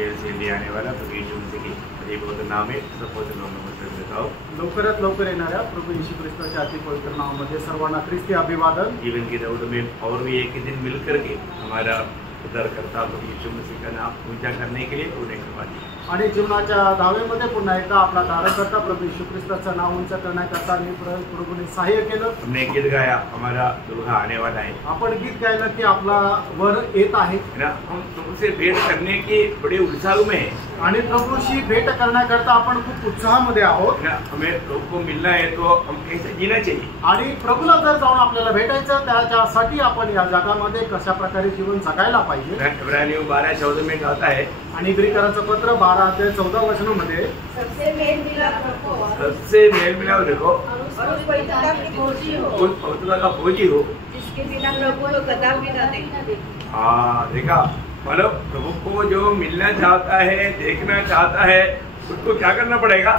Gel से ले आने वाला प्रभु यीशु मसीह की अति पवित्र नाम में सब पवित्र नाम में नमस्कार देता हूँ। लवकरात लवकर येणाऱ्या प्रभू येशू ख्रिस्ताच्या अति पवित्र नावामध्ये सर्वांना ख्रिस्ती अभिवादन। जीवन की दौड़ में और भी एक ही दिन मिल करके हमारा उद्धारकर्ता प्रभु यीशु मसीह का नाम ऊंचा करने के लिए उन्हें कृपा दी आणि जीवनाच्या धावेमध्ये पुन्हा एकदा आपला धारकर्ता प्रभु येशू ख्रिस्ताचं नाव उंच करण्याकरता आणि प्रभूने सहाय्य केलं। हमने गीत गाया हमारा दुल्हा आने वाला है। आपण गीत गायलं की आपला वर येत आहे ना, हम तुमसे भेंट करने के बड़े उत्साह में है आणि प्रभूशी भेट करण्याकरता आपण खूप उत्साहामध्ये आहोत ना। हमें प्रभु को मिलना है तो हम कैसे जीना चाहिए आणि प्रभूला जर जाऊन आपल्याला भेटायचं त्याच्यासाठी आपण या जगामध्ये कशा प्रकारे जीवन जगायला पाहिजे। इब्रानियों 12:14 में कहता है आणि इब्रिकरांचं पत्र 12:14 वचनामध्ये सबसे मेल मिलाप रखो उस पवित्रता का खोजी हो जिसके बिना प्रभु को कदापि न देखा। हाँ देखा, मतलब प्रभु को जो मिलना चाहता है देखना चाहता है उसको क्या करना पड़ेगा,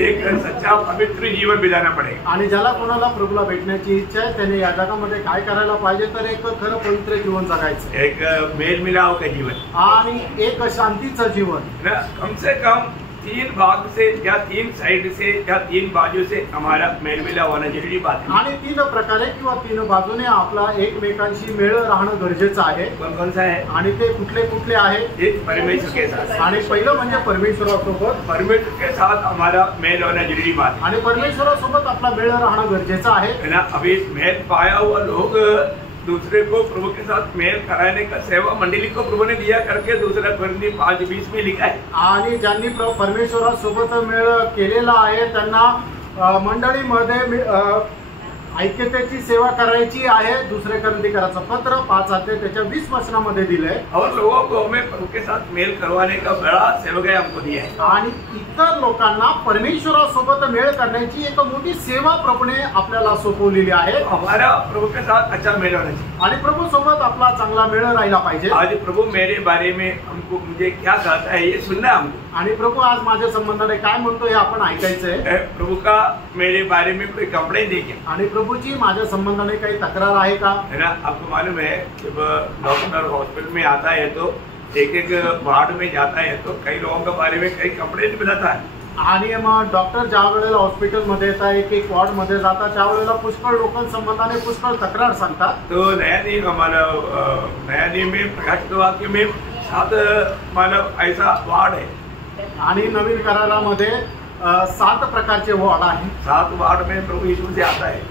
एक सच्चा पवित्र जीवन बिताना पड़ेगा। आणि ज्याला कोणाला प्रभूला भेटण्याची इच्छा आहे त्याने या जगामध्ये काय करायला पाहिजे तर एक खरं पवित्र जीवन जगायचं, एक मेल मिलाप का जीवन आणि एक शांतीचं जीवन ना। कम से कम 3 भाग से या 3 साइड से या 3 बाजू से हमारा मेल मिलाप होना जरूरी बात है। आणि 3 प्रकारे किंवा 3 बाजूने आपला एकमेकांशी मेळ राहणं गरजेचं आहे। कौन कौन सा है? आणि ते कुठले कुठले आहे? एक परमेश्वर के साथ, आणि पहिलं म्हणजे परमेश्वरासोबत, परमेश्वर के साथ हमारा मेल होना जरूरी बात है। आणि परमेश्वरासोबत आपला मेळ राहणं गरजेचं आहे ना। अभी मेल पाया हुआ लोग दूसरे को प्रभु के साथ मेल कराने का सेवा मंडली को प्रभु ने दिया करके दूसरा कोरिन्थी 5:20 में लिखा है। आणि ज्यांनी परमेश्वरासोबत मेळ केलेला आहे त्यांना मंडळीमध्ये ऐक्यतेची सेवा करायची आहे। दुसरे कोरिन्थीकरांचं पत्र 5:20 वचनामध्ये दिलंय। और लोगों को हमें प्रभु के साथ मेल करवाने का बड़ा सेवकाई हमको दिया है। आणि इतर लोकांना परमेश्वरासोबत मेळ करण्याची एक मोठी सेवा प्रभूने आपल्याला सोपवलेली आहे। हमारा प्रभु के साथ अच्छा मेल होना चाहिए आणि प्रभू सोबत आपला चांगला मेळ राहिला पाहिजे। आज प्रभु मेरे बारे में हमको मुझे क्या कहता है ये सुनना है हमको। आणि प्रभू आज माझ्या संबंधाने काय म्हणतो हे आपण ऐकायचंय। प्रभु का मेरे बारे में कोई कंप्लेंट नहीं किया। आणि प्रभूची माझ्या संबंधाने काही तक्रार आहे का? है ना। आपको मालूम है जब डॉक्टर हॉस्पिटल में आता है तो एक वार्ड में जाता है तो कई लोगों के बारे में कई कंप्लेंट मिलता है। आणि मग डॉक्टर ज्या वेळेला हॉस्पिटलमध्ये येतात, एक वॉर्डमध्ये जातात, त्यावेळेला पुष्कळ लोकांसंबंधाने पुष्कळ तक्रार सांगतात। तो नया नियम हमारा नया नियम में प्रकाशित वाक्य में 7 मानव ऐसा वार्ड है। आणि नवीन करारामध्ये 7 प्रकारचे वॉर्ड आहे। 7 वार्ड में प्रभु यीशु से आता है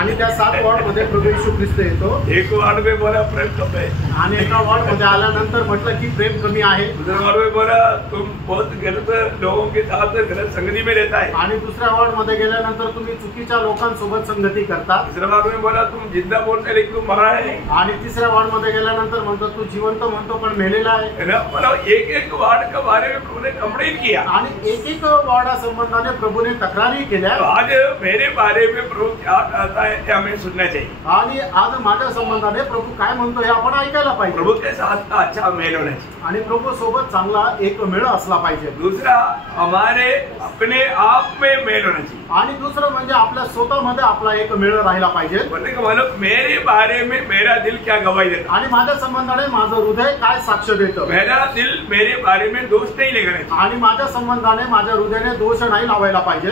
आणि त्या 7 वॉर्ड मध्ये प्रभू येशू ख्रिस्त येतो। एक वार्ड में बोला प्रेम कम है, आणि एका वॉर्ड मध्ये आल्यानंतर म्हटलं की प्रेम कमी आहे। दूसरे वार्ड में बोला तुम बहुत गलत लोगों के साथ गलत संगति में रहता है। आणि दुसऱ्या वॉर्ड मध्ये गेल्यानंतर तुम्ही चुकीच्या लोकांसोबत संगती करता। तीसरे वार्ड में बोला तुम जिंदा बोलते लेकिन तुम मरा है। आणि तिसऱ्या वॉर्ड मध्ये गेल्यानंतर म्हणतो तू जिवंत म्हणतो पण मेलेला आहे ना। मतलब एक वार्ड के बारे में प्रभु ने कंप्लेंट किया आणि एक वॉर्डा संबंधाने प्रभूने तक्रारी केल्या। तो आज मेरे बारे में प्रभु क्या कहता है हमें सुनना चाहिए। आणि आज माझ्या संबंधाने प्रभू काय म्हणतो हे आपण ऐकायला पाहिजे। प्रभु के साथ का अच्छा मेल होना चाहिए आणि प्रभू सोबत चांगला एक मेळ असला पाहिजे। दूसरा हमारे अपने आप में मेल होना चाहिए। आणि दुसरं म्हणजे आपल्या स्वतःमध्ये आपला एक मेळ राहिला पाहिजे। बोलने का मतलब मेरे बारे में मेरा दिल क्या गवाही देता, आणि माझ्या संबंधाने माझं हृदय काय साक्ष देतं। मेरा दिल मेरे बारे में दोष नहीं लेकर आणि माझ्या संबंधाने माझ्या हृदयाने दोष नाही लावायला पाहिजे।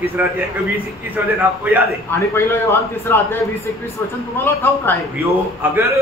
तीसरा अध्याय 20-21 वचन आपको याद है। आणि पहिलं योहान 3 अध्याय 20-21 वचन तुम्हाला ठाऊक आहे। यो अगर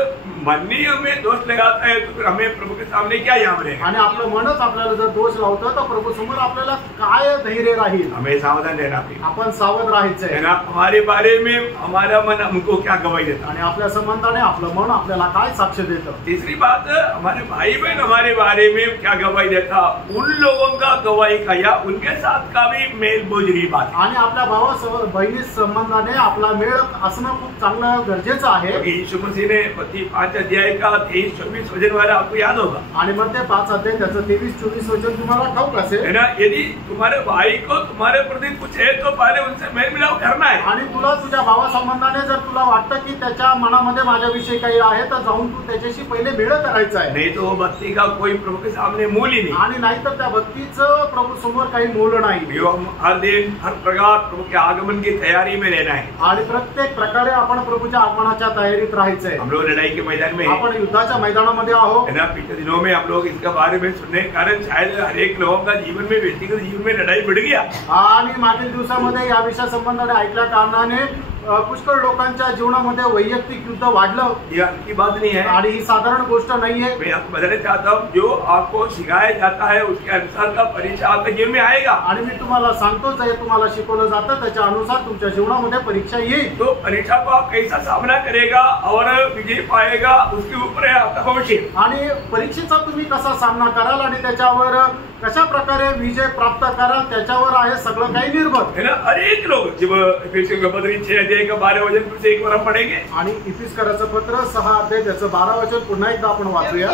मन ही हमें दोष लगाता है तो फिर हमें प्रभु के सामने क्या याद रहेगा। आणि आपलं मनच आपल्याला जर दोष लावतं तर प्रभू समोर आपल्याला काय धैर्य राहील। हमें सावधान रहना चाहिए, आपण सावध राहायचंय। है ना। हमारे बारे में हमारा मन हमको क्या गवाही देता, आणि आपल्या संबंधाने आपलं मन आपल्याला काय साक्ष देतं। तीसरी बात हमारे भाई बहन हमारे बारे में क्या गवाही देता, उन लोगों का गवाही का या उनके साथ का भी मेल बोझरी बात। आणि आपल्या भावा बहिणी संबंधाने आपला मेळ असणं खूप चांगलं गरजेचं आहे। यीशु मसीह ने मत्ती 5 अध्याय का 23-24 वचन वाला आपको याद होगा। आणि मग ते 5 अध्याय त्याचं 23-24 वचन तुम्हाला ठाऊक असेल, है ना। यदि तुम्हारे भाई को तुम्हारे प्रति कुछ है तो पहले उनसे मेल मिलाप करना है। आणि तुला तुझ्या भावा संबंधाने जर तुला वाटतं की त्याच्या मनामध्ये माझ्याविषयी काही आहे तर जाऊन तू त्याच्याशी पहिले मेळ करायचा आहे। नहीं तो भक्ति का कोई प्रभु के सामने मूल ही नहीं। आणि नाहीतर त्या भक्तीचं प्रभु समोर काही मूल्य नाही। हम हर दिन हर प्रकार प्रभु के आगमन की तैयारी में रहना है। आणि प्रत्येक प्रकारे आपण प्रभूच्या आगमनाच्या तयारीत राहायचंय। हम लोग लड़ाई के मैदान में आपण युद्धाच्या मैदानामध्ये आहोत। है ना। पिछले दिनों में हम लोग इसके बारे में सुनने के कारण शायद हर एक लोगों का जीवन में, व्यक्तिगत जीवन में लड़ाई बढ़ गया। आणि मागील दिवसामध्ये या विषया संबंधाने ऐकल्या कारणाने पुष्कळ लोकांच्या जीवनामध्ये वैयक्तिक युद्ध वाढलं। ये आपकी बात नहीं है आणि ही साधारण गोष्ट नाहीये। मैं आपको बताना चाहता हूँ, जो आपको सिखाया जाता है उसके अनुसार का परीक्षा आपके जीवन में आएगा। आणि मी तुम्हाला सांगतोच आहे, तुम्हाला शिकवलं जातं त्याच्या अनुसार तुमच्या जीवनामध्ये परीक्षा येईल। तो परीक्षा को आप कैसा सामना करेगा और विजय पाएगा उसके ऊपर है आपका भविष्य। आणि परीक्षेचा तुम्ही कसा सामना कराल आणि त्याच्यावर कशा प्रकारे विजय प्राप्त कराल त्याच्यावर आहे सगळं काही निर्भर है ना। अनेक लोग जब इफिसियों के पत्र 6 अध्याय का 12 वचन फिर से एक बार हम पढ़ेंगे। आणि इफिसकराचं पत्र 6 अध्याय त्याचं 12 वचन पुन्हा एकदा आपण वाचूया।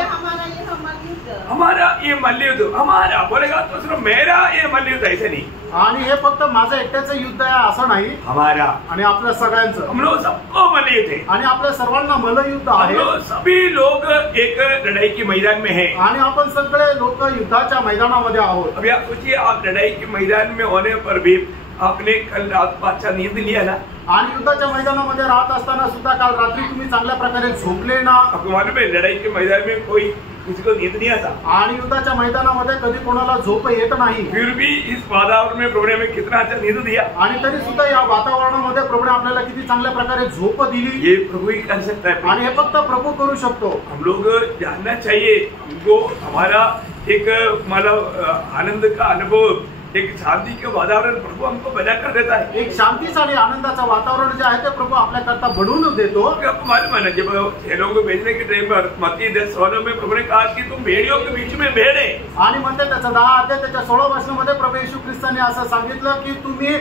हमारा ये मल्लयुद्ध, हमारा बोलेगा तो सिर्फ मेरा ये मल्लयुद्ध, ऐसे नहीं। आणि हे फक्त माझं एकट्याचं युद्ध आहे असं नाही, हमारा आणि आपल्या सगळ्यांचं, हम लोग सबको मल्लयुद्ध है। आणि आपल्या सर्वांना मल्लयुद्ध हम आहे। लोग सभी लोग एक लड़ाई के मैदान में हैं। आणि आपण सगळे लोक युद्धाच्या मैदानामध्ये आहोत। अभी आप सोचिए, आप लड़ाई के मैदान में होने पर भी आपने कल रात को अच्छा नींद लिया ना। आणि युद्धाच्या मैदानामध्ये राहत असताना सुद्धा काल रात्री तुम्ही चांगल्या प्रकारे झोपले ना। आपको मालूम है, लड़ाई के मैदान में कोई किसी को नींद नहीं आता। आणि युद्धाच्या मैदानामध्ये कधी कोणाला झोप येत नाही। फिर भी इस वातावरण में प्रभु ने हमें कितना अच्छा नींद दिया। आणि तरी सुद्धा या वातावरणामध्ये प्रभूने आपल्याला किती चांगल्या प्रकारे झोप दिली। ये प्रभु ही कर सकता है। आणि हे फक्त प्रभू करू शकतो। हम लोग जानना चाहिए, हमको हमारा एक मतलब आनंद का अनुभव, एक शांति के वातावरण प्रभु हमको बना कर देता है। एक शांतीचं आणि आनंदाचं वातावरण जे आहे ते प्रभू आपल्याकरता बनवून देतो। आपको मालूम है ना, जब भेड़ों को भेजने के टाइम पर मत्ती 10:16 में प्रभु ने कहा कि तुम भेड़ियों के बीच में भेड़ है। आणि म्हणते त्याचा 10 अध्याय त्याच्या 16 वचनामध्ये प्रभू येशू ख्रिस्ताने असं सांगितलं की तुम्ही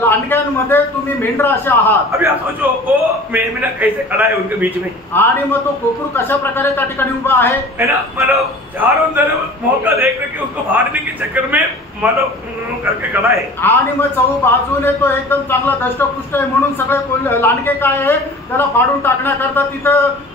लांडग्यांमध्ये तुम्ही मेंढर असे आहात। अभी आप सोचो, वो मेमना कैसे खड़ा है उनके बीच में। आणि मग तो कोकरू कशा प्रकारे त्या ठिकाणी उभा आहे, है ना। मतलब चारों तरफ मौका देख रहे कि उसको मारने के चक्कर में मतलब करके खड़ा है। आणि मग चहू बाजूने तो एकदम चांगला दष्टपुष्ट आहे म्हणून सगळे लांडगे काय आहे त्याला फाडून टाकण्याकरता तिथं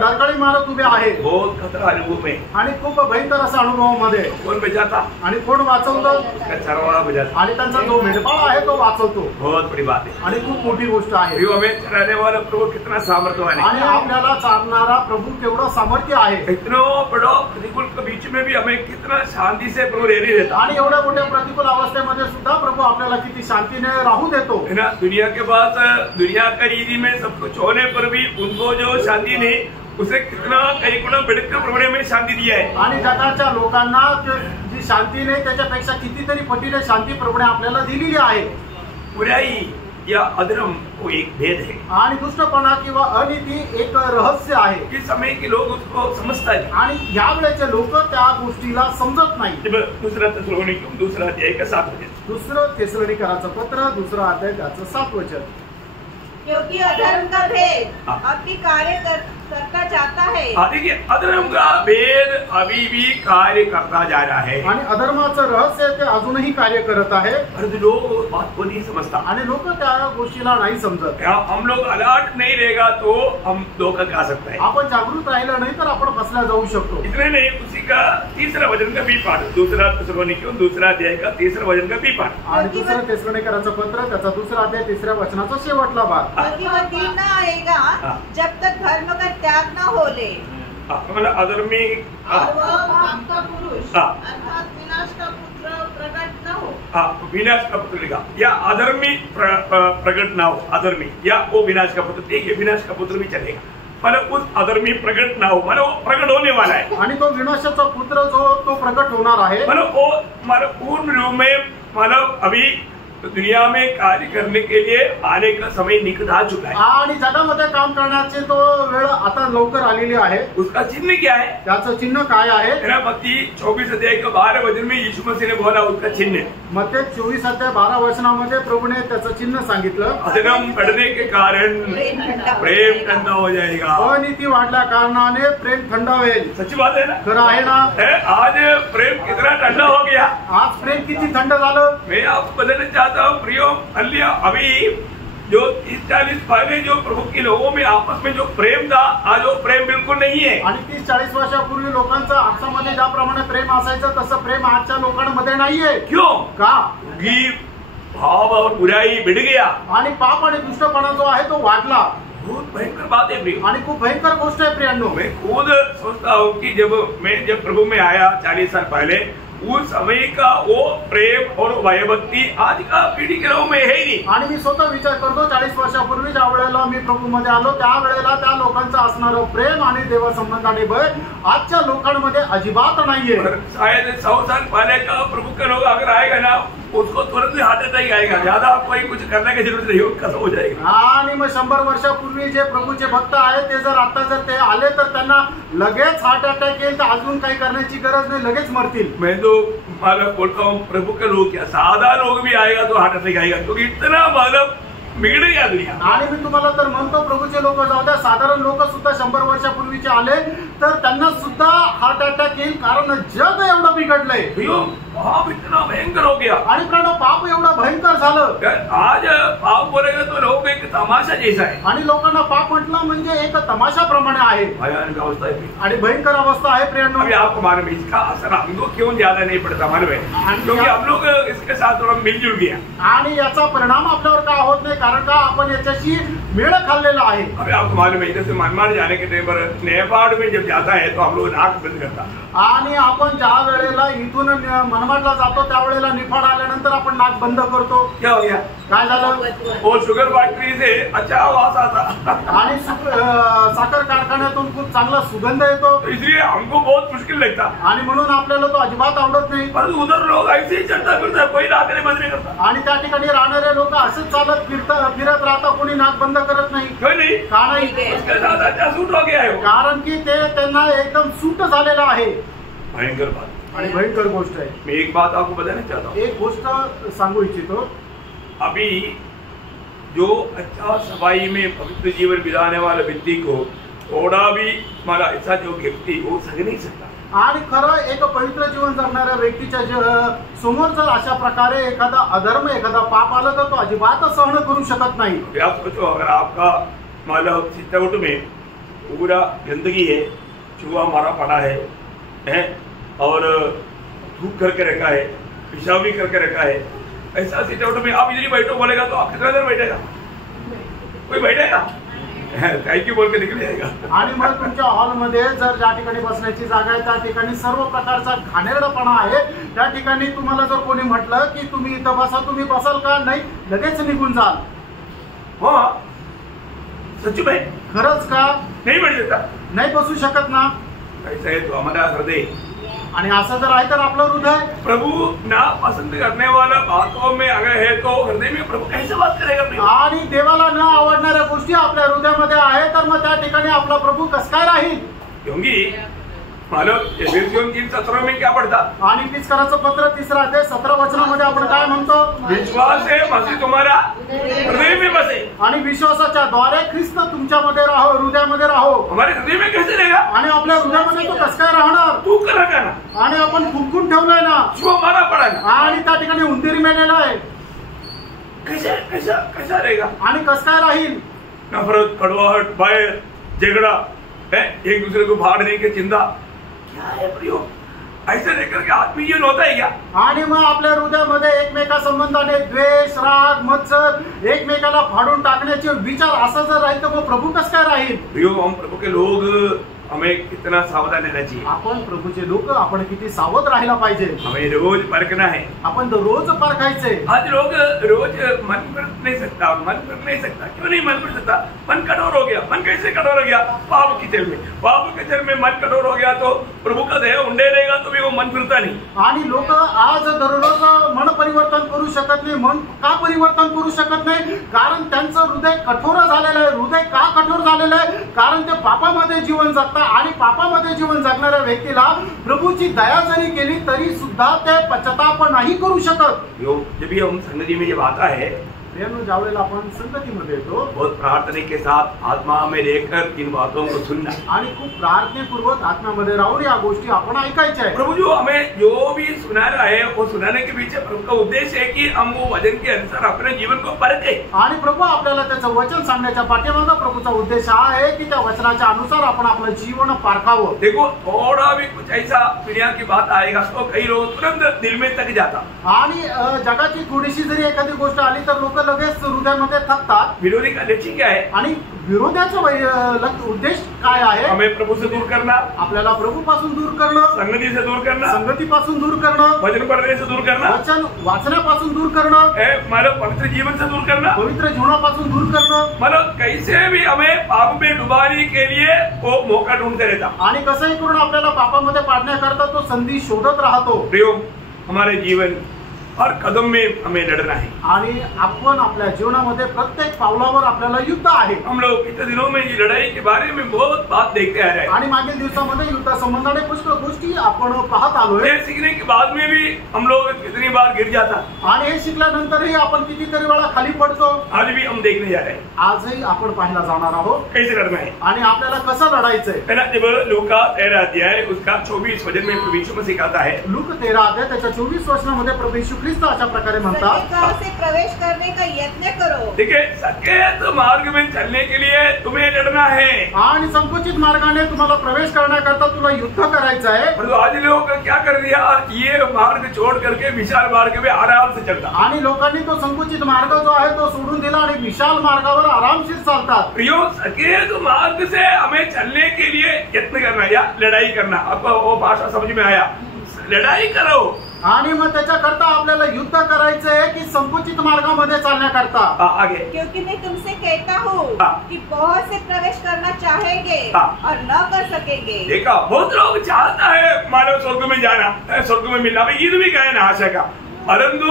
डरकाळी मारत उभे आहे। बहुत खतरा अनुभव में, आणि खूप भयंकर असा अनुभवामध्ये कौन बचाता? आणि कोण वाचवतं? चरवाहा बचाता। आणि त्यांचा जो मेंढपाळ आहे तो वाचवतो। बहुत बड़ी बात है। आणि खूप मोठी गोष्ट आहे। जो हमें चलाने वाला प्रभु कितना सामर्थ्यवान है। आणि आपल्याला चालणारा प्रभू केवढं सामर्थ्य आहे। इतना बड़ा प्रतिकूल के बीच में भी हमें कितना शांति से प्रभु रहने देता। आणि एवढ्या मोठ्या प्रतिकूल अवस्थेमध्ये सुद्धा प्रभू आपल्याला किती शांतीने राहू देतो। है ना। दुनिया के पास दुनिया का रीति में सब कुछ होने पर भी उनको जो शांति नहीं, उसे कितना कई गुना बढ़कर प्रभु ने हमें शांति दिया है। आणि जगाच्या लोकांना जी शांती नाही त्याच्यापेक्षा कितीतरी पटीने शांती प्रभूने आपल्याला दिलेली आहे। बुराई या अधर्म वो एक भेद है। आणि दुष्टपणा किंवा अनिती एक रहस्य आहे। इस समय के लोग उसको समझता है। आणि या वेळेचे लोक त्या गोष्टीला समजत नाही। दूसरा थिस्सलुनीके 2 अध्याय का 7 वचन। दुसरं थिस्सलुनीकराचं पत्र 2 अध्याय त्याचं 7 वचन। क्योंकि अधर्म का भेद अभी कार्य करता जाता है। देखिए, अधर्म का भेद अभी भी कार्य करता जा रहा है। आणि अधर्माचं रहस्य ते अजूनही कार्य करत आहे। परंतु लोग बात को नहीं समझता। आणि लोक त्या गोष्टीला नाही समजत। हम लोग अलर्ट नहीं रहेगा तो हम धोखा खा सकता है। आपण जागृत राहिलं नाही तर आपण फसल्या जाऊ शकतो। इतने नहीं, उसी का 3रा वचन का भी पाठ, 2 थिस्सलुनीके 2 अध्याय का 3रा वचन का भी पाठ। आणि दुसरं थिस्सलुनीकराचं पत्र त्याचा 2 अध्याय 3ऱ्या वचनाचा शेवटला भाग। क्योंकि वह दिन न आएगा जब तक धर्म का त्याग न हो ले, मतलब अधर्मी और वह पाप का पुरुष अर्थात विनाश का पुत्र प्रकट न हो। विनाश का पुत्र लिखा, या अधर्मी प्रकट ना हो, अधर्मी या वो विनाश का पुत्र। ठीक है, विनाश का पुत्र भी चलेगा, पर उस अधर्मी प्रकट ना हो, मतलब वो प्रकट होने वाला है। आणि तो विनाशाचा पुत्र जो तो प्रकट होणार आहे, मतलब वो मतलब पूर्ण रूप में मतलब अभी दुनिया में कार्य करने के लिए आने का समय निकट आ चुका है। आणि जगामध्ये काम करण्याचे तो वेळ आता लवकर आलेली आहे। उसका चिन्ह क्या है? त्याचं चिन्ह काय आहे? मत्ती 24 अध्याय का 12 वचन में यीशु मसीह ने बोला उसका चिन्ह। मत्ती 24 अध्याय 12 वचनामध्ये प्रभूने त्याचं चिन्ह सांगितलं। अधर्म बढ़ने के कारण प्रेम ठंडा हो जाएगा। अनिती वाढल्या कारणाने प्रेम थंडावेल। सच्ची बात है ना? खरं आहे ना? आज प्रेम कितना ठंडा हो गया। आज प्रेम किती थंड झालं। मैं आपको बताना चाहता हूँ प्रियो, अभी जो 30-40 पहले जो प्रभु के लोगों में आपस में जो प्रेम था, आज वो प्रेम बिल्कुल नहीं है। आणि 30-40 वर्षापूर्वी लोकांचं आपसामध्ये ज्याप्रमाणे प्रेम असायचं तसं प्रेम आजच्या लोकांमध्ये नाहीये। क्यों? का? भाव और बुराई बढ़ गया आणि पाप आणि दुष्टपणा जो आहे तो वाढला। बहुत भयंकर बात है प्रिय। आणि खूप भयंकर गोष्ट आहे प्रियांनो। मैं खुद सोचता हूँ कि जब प्रभु में आया 40 साल पहले, उस समय का वो प्रेम और भयभक्ति आज का पीढ़ी के लोगों में है ही नहीं। आणि मी स्वतः विचार करतो 40 वर्षापूर्वी ज्या वेळेला मी प्रभू मध्ये आलो त्यावेळेला त्या लोकांचं असणारं प्रेम आणि देवा संबंधाने भय आजच्या लोकांमध्ये अजिबात नाहीये। शायद 100 साल पहले का प्रभु के लोग अगर आएगा ना, उसको तुरंत ही हार्ट अटैक आएगा, ज्यादा कोई कुछ करने की जरूरत नहीं, खत्म हो जाएगा। आणि मग 100 वर्षापूर्वी जे प्रभूचे भक्त आहेत ते जर आता जर ते आले तर त्यांना लगेच हार्ट अटॅक येईल, तर अजून काही करण्याची गरज नाही, लगेच मरतील। मैं तो बोलता हूँ प्रभु के लोग क्या सादा लोग भी आएगा तो हार्ट अटैक आएगा, क्योंकि इतना बिगड़ गया दुनिया। आणि मी तुम्हाला तर म्हणतो प्रभूचे लोक जाऊ द्या, साधारण लोक सुद्धा 100 वर्षापूर्वीचे आले तर त्यांना सुद्धा हार्ट अटॅक येईल, कारण जग एवढं बिघडलंय। पाप इतना भयंकर हो गया, आणि प्राणो पाप एवढं भयंकर झालं। आज पाप बोलेगा तो लोग एक तमाशा जैसा है, आणि लोकांना पाप म्हटलं म्हणजे एक तमाशाप्रमाणे आहे, भयानक अवस्था है आणि भयंकर अवस्था आहे प्रियांनो। अभी आपको मालूम है इसका असर हमको क्यों ज्यादा नहीं पड़ता मालूम है, क्योंकि हम लोग इसके साथ थोड़ा मिलजुल गया, आणि याचा परिणाम आपल्यावर का होत नाही, कारण का आपण याच्याशी मेळ खाल्लेला आहे। अभी आपको मालूम है जैसे मनमाड जाने के टाइम पर नेपाल में जब जाता है तो हम लोग नाक बंद करता, आणि आपण ज्या वेळेला इथून मनमाडला जातो त्यावेळेला निफाड आल्यानंतर आपण नाक बंद करतो। क्या हो गया, काय झालं, वो शुगर फैक्ट्री से अच्छा आवाज आता, आणि साखर कारखान्यातून खूप चांगला सुगंध येतो, इसलिए हमको बहुत मुश्किल लगता, आणि म्हणून आपल्याला तो अजिबात आवडत नाही। पर उधर लोग ऐसे ही चलता फिरता, कोई नाक नहीं बंद नहीं करता, आणि त्या ठिकाणी राहणारे लोक असंच चालत फिरत राहतात, कोणी नाक बंद करत नाही। क्यों नहीं, का नाही, उसके साथ अच्छा सूट हो गया है, कारण की ते त्यांना एकदम सूट झालेलं आहे। भयंकर बात आणि भयंकर गोष्ट आहे। मैं एक बात आपको बताना चाहता हूँ, एक गोष्ट सांगू इच्छितो, अभी जो अच्छा सफाई में पवित्र जीवन बिताने वाला व्यक्ति को थोड़ा भी हमारा ऐसा जो व्यक्ति वो सह नहीं सकता, आणि खरं एक पवित्र जीवन जगणाऱ्या व्यक्तीच्या समोर जर अशा प्रकारे एखादा अधर्म एखादा पाप आलं तर तो अजिबात सहन करू शकत नाही। आप सोचो अगर आपका मतलब सिटआउट में पूरा गंदगी है, चूहा मारा पड़ा है और थूक करके रखा है, पेशाब भी करके रखा है, ऐसा सिटआउट में आप इधर बैठो बोलेगा तो आप कितना देर बैठेगा, कोई बैठेगा, थँक्यू बोल के निकल जाएगा। आणि मग तुमच्या हॉलमध्ये जर ज्या ठिकाणी बसण्याची जागा आहे त्या ठिकाणी सर्व प्रकारचा घाणेरडपणा आहे, त्या ठिकाणी तुम्हाला जर कोणी म्हटलं की तुम्ही इथं बसा, तुम्ही बसाल का, नाही, लगेच निघून जाल। हो सच में, खरंच का, नहीं बैठ सकता, नाही बसू शकत ना। ऐसा है तो हमारा हृदय, आणि असं जर आहे तर आपलं हृदय प्रभु ना पसंद करने वाला बातों में अगर है तो हृदय में प्रभु कैसे बात करेगा, आणि देवाला न आवडणाऱ्या गोष्टी आपल्या हृदयामध्ये आहे तर मग त्या ठिकाणी आपला प्रभू कस काय राहील। क्योंकि मालूम एफेसियों 3:17 में क्या पढ़ता, आणि इफिसियोंचं पत्र 3 अध्याय 17 वचनामध्ये आपण काय म्हणतो, विश्वास है मसीह तुम्हारा हृदय में बसे, आणि विश्वासाच्या द्वारे ख्रिस्त तुमच्यामध्ये राहो, हृदयामध्ये राहो। हमारे हृदय में कैसे रहेगा, आणि आपल्या हृदयामध्ये तो कस काय राहणार, तू कर रखा ना, आणि आपण फुंकून ठेवलंय ना, जो मारा पड़ा ना, आणि त्या ठिकाणी उंदीर मेलेला आहे, कैसे कैसा कैसा रहेगा, आणि कस काय राहील, नफरत, कड़वाहट, भय, झगड़ा है, एक दूसरे को फाड़ने की चिंता, क्या है प्रियो, ऐसे लेकर के आत्मीय जीवन होता है क्या, आणि मग आपल्या हृदयामध्ये एकमेका संबंधाने द्वेष, राग, मत्सर, एकमेकाला फाडून टाकण्याचे विचार असं जर राहील तर मग प्रभू कस काय राहील। प्रियो हम प्रभु के लोग हमें कितना सावधान रहना चाहिए, आपण प्रभूचे लोक आपण किती सावध राहायला पाहिजे, हमें रोज परखना है, आपण रोज परखायचे। आज लोग रोज मन पर नहीं सकता, क्यों नहीं मन पर सकता, मन कठोर हो गया, मन कैसे कठोर हो गया, पाप की जल में मन कठोर हो गया तो प्रभु का दया उंडे रहेगा तो भी वो मन फिरता नहीं। आणि लोक आज दररोज मन परिवर्तन करू शकत नाही, मन का परिवर्तन करू शकत नाही, कारण त्यांचं हृदय कठोर झालेलं आहे। हृदय का कठोर झालेलं आहे, कारण ते पापामध्ये जीवन जगतात, आणि पापामध्ये जीवन जगणाऱ्या व्यक्तीला प्रभूची दया जरी केली तरी सुद्धा ते पश्चाताप नाही करू शकत। जब भी हम संगति में जब आता है, ज्यावेळेला आपण संगतीमध्ये येतो, बहुत प्रार्थना के साथ आत्मा में रहकर इन बातों को सुनना, आणि खूप प्रार्थनेपूर्वक आत्म्यामध्ये राहून या गोष्टी आपण ऐकायच्या आहेत। प्रभु जो हमें जो भी सुना रहा है वो सुनाने के पीछे प्रभु का उद्देश्य है कि हम वो वचन के अनुसार अपने जीवन को परखें, आणि प्रभू आपल्याला त्याचं वचन सांगण्याच्या पाठीमागे प्रभूचा उद्देश हा आहे की त्या वचनाच्या अनुसार आपण आपलं जीवन पारखावं। देखो थोड़ा भी कुछ ऐसा पीढ़िया की बात आएगा तो कई लोग तुरंत दिल में तक जाता, आणि जगाची थोडीशी जरी एखादी गोष्ट आली तर लोक लगेच हृदयामध्ये थकतात विरोधी का लक्ष्य क्या है? आणि विरोधाचा उद्देश काय आहे? हमें प्रभु से दूर करना, आपल्याला प्रभूपासून दूर करणं, संगति से दूर करना, संगतीपासून दूर करणं, भजन पढ़ने से दूर करना, वचन वाचण्यापासून दूर करणं, मतलब पवित्र जीवन से दूर करना, पवित्र जीवनापासून दूर करणं, मतलब कैसे भी हमें पाप में डुबाने के लिए वो मौका ढूंढते रहता। आणि कसंही करून आपल्याला पापामध्ये पाडण्याकरता तो संधी शोधत राहतो। प्रियो, हमारे जीवन हर कदम में हमें लड़ना है आणि आपण आपल्या जीवनामध्ये प्रत्येक पावलावर आपल्याला युद्ध आहे। हम लोग पिछले दिनों में ये लड़ाई के बारे में बहुत बात देखते आ रहे हैं आणि मागील दिवसामध्ये युद्धासंबंधाने पुष्कळ गोष्टी आपण पाहत आलोय। ये सीखने के बाद में भी हम लोग कितनी बार गिर जाता, आणि हे शिकल्यानंतरही आपण कितीतरी वेळा खाली पडतो। आज भी हम देखने जा रहे हैं आजही आपण पाहायला जाणार आहोत कैसे लड़ना है आणि आपल्याला कसं लढायचंय। है ना। जब लूका 13 अध्याय उसका 24 वचन में प्रभु यीशु मसीह कहता है, लूक 13 अध्याय त्याच्या 24 वचनामध्ये प्रभू येशू ख्रिस्त अशा प्रकारे म्हणतात, सत्य से प्रवेश करने का यत्न करो। देखिए, सकेत मार्ग में चलने के लिए तुम्हें लड़ना है आणि संकुचित मार्गाने तुम्हाला प्रवेश करण्याकरता तुला युद्ध करायचं आहे। परंतु आज लोग क्या कर दिया, ये मार्ग छोड़ करके विशाल मार्ग में आराम से चलता। आणि लोकांनी तो संकुचित मार्ग जो आहे तो सोडून दिला आणि विशाल मार्गावर आरामशीर चालतात। प्रियो, सकेत मार्ग से हमें चलने के लिए यत्न करना या लड़ाई करना। आपको वो भाषा समझ में आया? लड़ाई करो। आणि मग त्याच्याकरता आपल्याला युद्ध करायचं आहे की संकुचित मार्गामध्ये चालण्याकरता? आगे, क्योंकि मैं तुमसे कहता हूँ हाँ। कि बहुत से प्रवेश करना चाहेंगे हाँ। और न कर सकेंगे। देखा, बहुत लोग चाहता है मानव स्वर्ग में जाना, स्वर्ग में मिलना, भाई ईद भी गए ना आशा का, परंतु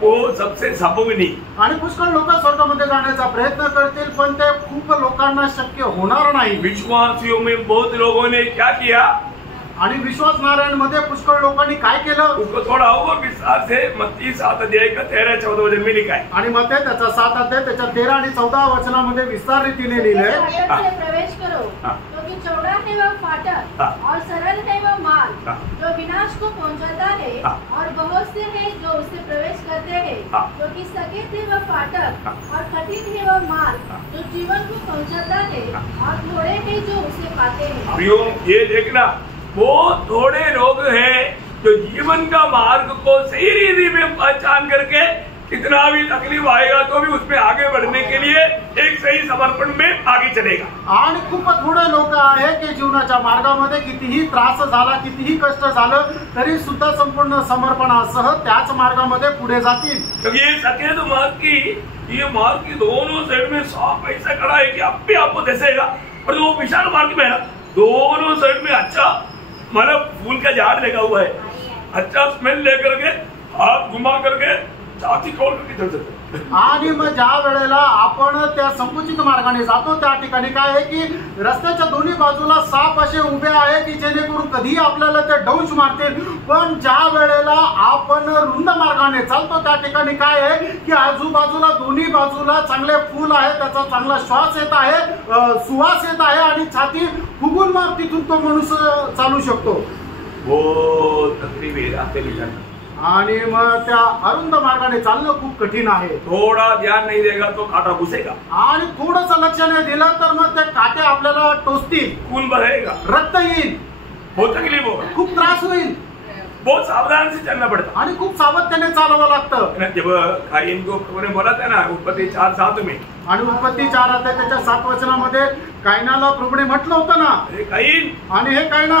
वो सबसे संभव नहीं। आणि पुष्कळ लोक स्वर्गामध्ये जाण्याचा प्रयत्न करतील पण ते खूप लोकांना शक्य होणार नाही। विश्वासियों में बहुत लोगों ने क्या किया, आणि विश्वास नारायण मध्ये पुष्कळ लोकांनी काय केलं? उसको थोड़ा और विस्तार से मत्ती 7 अध्याय का 13-14 वचन में लिखा है। आणि मग त्याचा 7 अध्याय त्याच्या 13 आणि 14 वचनामध्ये विस्तार रीतीने लिहिलंय। फाटक से प्रवेश करो, हाँ। क्योंकि चौड़ा है वह फाटक हाँ। और सरल है वह मार्ग हाँ। जो विनाश को पहुंचाता है, हाँ। और बहुत से हैं जो उससे प्रवेश करते हैं। हाँ। क्योंकि सकेत है वह फाटक हाँ। और कठिन है वह मार्ग हाँ। जो जीवन को पहुंचाता है, हाँ। और थोड़े हैं जो उसे पाते हैं। प्रियो, ये देखना, वो थोड़े लोग हैं जो जीवन का मार्ग को सही रीति में पहचान करके कितना भी तकलीफ आएगा तो भी उसमें आगे बढ़ने के लिए एक सही समर्पण में आगे चलेगा। आणि खूप थोडे लोक आहे की जीवनाच्या मार्गामध्ये कितीही त्रास झाला, कितीही कष्ट झालं तरी सुद्धा संपूर्ण समर्पणासह त्याच मार्गामध्ये पुढे जातील। क्योंकि ये सकेत मार्ग की, ये मार्ग की दोनों साइड में सांप ऐसा खड़ा है कि अब भी आपको दसेगा, और वो विशाल मार्ग में है, दोनों साइड में अच्छा मतलब फूल का झाड़ लगा हुआ है, अच्छा स्मेल लेकर के हाथ घुमा करके छाती खोल करके चल सकते। आणि मग ज्या वेळेला आपण त्या संकुचित मार्गाने जातो त्या ठिकाणी काय आहे की रस्त्याच्या दोन्ही बाजूला साप असे उभे आहे की जेणेकरून कधी आपल्याला ते डौच मारतील, पण ज्या वेळेला आपण रुंद मार्गाने चालतो त्या ठिकाणी काय आहे की आजूबाजूला दोन्ही बाजूला चांगले फूल आहे, त्याचा चांगला श्वास येत आहे, सुवास येत आहे आणि छाती फुगून मग तिथून तो मनुष्य चालू शकतो। वो तकलीफ रास्ते में चलना, आणि मग त्या अरुंद मार्गाने चालणं खूप कठीण आहे। थोड़ा ध्यान नहीं देगा तो कांटा घुसेगा, आणि थोडंसं लक्ष नाही दिलं तर मग ते काटे आपल्याला टोचतील, खून बहेगा, रक्त येईल, बहुत तकलीफ होगा, खूप त्रास होईल बहुत सावधान से चलना पड़ता। आणि खूप सावधान्याने चालवावं लागतं। जब कायीन को प्रभु ने बोला था ना उत्पत्ति 4:7 में, आणि उत्पत्ती 4 अध्याय त्याच्या 7 वचनामध्ये कायनाला प्रभूने म्हटलं होतं ना, अरे कायीन, आणि हे कायना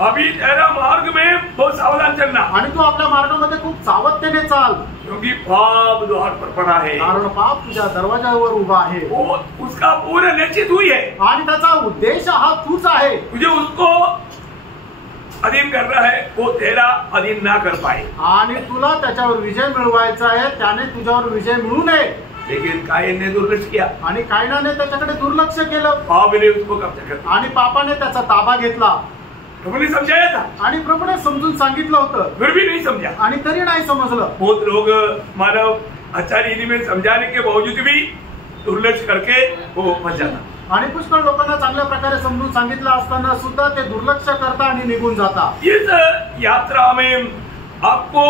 अभी तेरा मार्ग में बहुत सावधान चलना, आणि तू आपल्या मार्गामध्ये खूप सावधतेने चाल, क्योंकि पाप द्वार पर पड़ा है, कारण पाप तुझ्या दरवाजावर उभा आहे वो उसका पूरा लक्षित हुई है, आणि त्याचा उद्देश हा तूच आहे। तुझे उसको अधीन करना है, वो तेरा अधीन ना कर पाए, आणि तुला त्याच्यावर विजय मिळवायचा आहे, त्याने तुझ्यावर विजय मिळू नये। लेकिन कायीन ने दुर्लक्ष किया, आणि कायनाने त्याच्याकडे दुर्लक्ष केलं पाप ने उसको कब्जा कर लिया। आणि पापाने त्याचा ताबा घेतला। प्रभु ने समझाया था, आणि प्रभूने समजून सांगितलं होतं फिर भी नहीं समझा। आणि तरी नाही समजलं। बहुत लोग मानव अच्छा रीति में समझाने के बावजूद भी दुर्लक्ष करके वो फंस जाता। आणि पुष्कळ लोकांना चांगल्या प्रकारे समजून सांगितलं असताना सुद्धा ते दुर्लक्ष करता आणि निघून जाता। इस यात्रा में आपको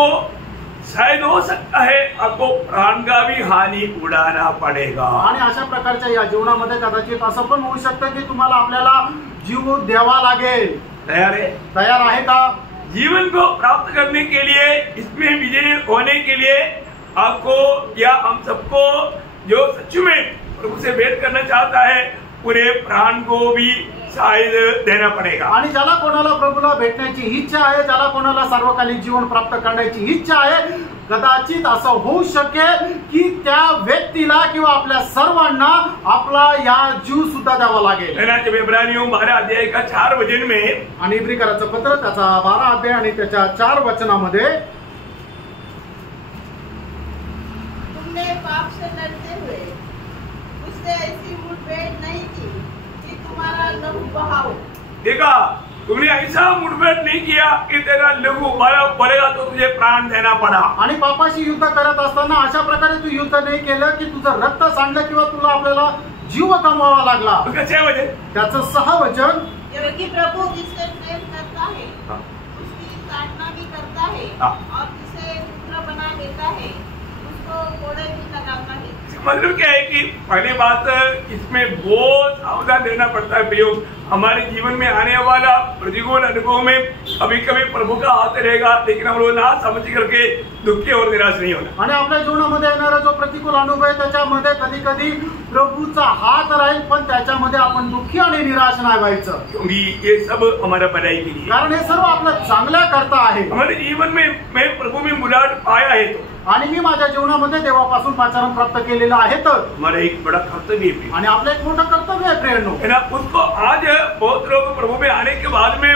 शायद हो सकता है आपको प्राण का भी हानि उड़ाना पड़ेगा। आणि अशा प्रकारच्या या जीवनामध्ये कदाचित असं पण होऊ शकतं की तुम्हाला आपल्याला जीव द्यावा लागेल। तैयार है का? जीवन को प्राप्त करने के लिए, इसमें विजयी होने के लिए आपको या हम सबको जो सच में प्रभु से भेंट करना चाहता है पूरे प्राण को भी शायद देना पड़ेगा। आणि ज्याला कोणाला प्रभूला भेटण्याची इच्छा आहे, ज्याला कोणाला सार्वकालिक जीवन प्राप्त करण्याची इच्छा आहे, कदाचित असं होऊ शकेल की त्या व्यक्तीला किंवा आपल्या सर्वांना आपला या जीव सुद्धा द्यावा लागेल। जब इब्रानियों 12 अध्याय का 4 वचन में आणि इब्रिकराचं पत्र त्याचा 12 अध्याय आणि त्याच्या 4 वचनामध्ये तुमने पाप से लड़ते हुए उससे ऐसी मुठभेड़ नहीं की कि तुम्हारा लहू बहाओ। देखा, तुमने ऐसा मुठभेड़ नहीं किया कि तेरा लहू बहेगा तो तुझे प्राण देना पड़ा। आणि पापाशी युद्ध करत असताना अशा प्रकारे तू युद्ध नाही केलं की तुझं रक्त सांडलं किंवा तुला आपल्याला जीव गमवावा लागला। उसका 6 वचन, त्याचं 6 वचन, क्योंकि प्रभु जिससे प्रेम करता है उसकी ताड़ना भी करता है और जिसे पुत्र बना देता है उसको कोड़े भी लगाता है। मतलब क्या है कि पहली बात इसमें बहुत सावधान रहना पड़ता है प्रयोग। हमारे जीवन में आने वाला प्रतिकूल अनुभव में कभी कभी प्रभू का हाथ रहेगा, लेकिन हम लोग ना समझ करके दुखी और निराश नहीं होना। आणि आपल्या जीवनामध्ये येणारा जो प्रतिकूल अनुभव आहे त्याच्यामध्ये कधी कधी प्रभूचा हात राहील, पण त्याच्यामध्ये आपण दुःखी आणि निराश नाही व्हायचं, क्योंकि ये सब हमारा भलाई के लिए, कारण हे सर्व आपलं चांगल्या करता आहे। हमारे जीवन में मैं प्रभु में मुलाकात पाया है तो आणि मी माझ्या जीवनामध्ये देवापासून पाचारण प्राप्त केलेलं आहे, तर हमारा एक बड़ा कर्तव्य है आणि आपलं एक मोठं कर्तव्य आहे प्रेरणो, है ना। उसको आज बहुत लोग प्रभु में आने के बाद में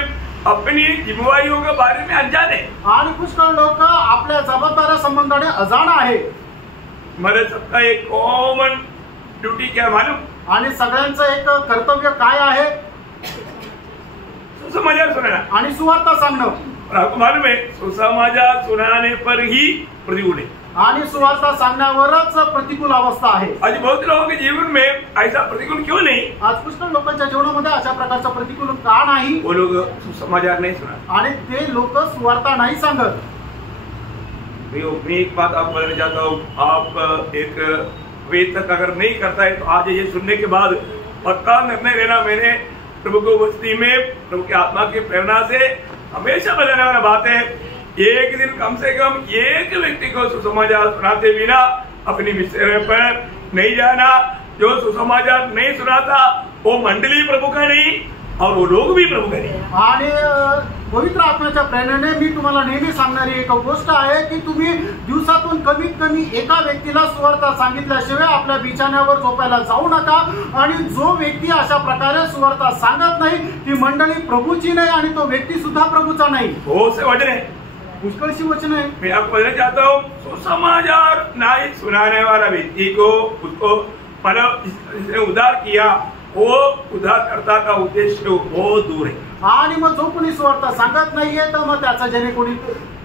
अपनी जिम्मेवारियों के बारे में अनजान है। आणि पुष्कळ लोक आपल्या जबाबदाऱ्या संबंधाने अजाण आहे। हमारे सबका एक कॉमन ड्यूटी क्या मालूम? आणि सगळ्यांचं एक कर्तव्य काय आहे? सुसमाचार सुनाना आणि सुवार्ता सांगणं। और आपको मालूम है सुसमाचार सुनाने पर ही प्रतिकूल है, आणि सुवार्ता सांगण्यावरच प्रतिकूल अवस्था आहे। आज बहुत लोगों के जीवन में ऐसा प्रतिकूल क्यों नहीं? आज पुष्कळ लोकांच्या जीवनामध्ये अशा प्रकारचा प्रतिकूल का नाही? वो लोग सुसमाचार नहीं सुना। आणि ते लोक सुवार्ता नाही सांगत। मैं एक बात आपको बताना चाहता हूँ, आप एक वेद तक अगर नहीं करता है तो आज ये सुनने के बाद पक्का निर्णय लेना, मैंने प्रभु को बस्ती में प्रभु की आत्मा की प्रेरणा से हमेशा बताने वाला बात है, एक दिन कम से कम एक व्यक्ति को सुसमाचार सुनाते बिना अपनी विषय पर नहीं जाना। जो सुसमाचार नहीं सुनाता वो मंडली प्रभु का नहीं और वो लोग भी प्रभू करे। आणि पवित्र आत्म्याच्या प्रेरणेने मी तुम्हाला नेहमी सांगणारी एक गोष्ट आहे की तुम्ही दिवसातून कमीत कमी एका व्यक्तीला सुवार्ता सांगितल्याशिवाय आपल्या बिछाण्यावर झोपायला जाऊ नका। आणि जो व्यक्ती अशा प्रकारे सुवार्ता सांगत नाही ती मंडळी प्रभूची नाही आणि तो व्यक्ती सुद्धा प्रभूचा नाही। हो से वचन है, पुष्कळशी वचन आहे। मैं आपको बताना चाहता हूँ सुसमाचार नहीं सुनाने वाला व्यक्ति को उसको मतलब जिसने उद्धार किया वो उद्धारकर्ता का उद्देश्य बहुत दूर है। आणि मग जो कोणी सुवार्ता सांगत नाहीये तर मग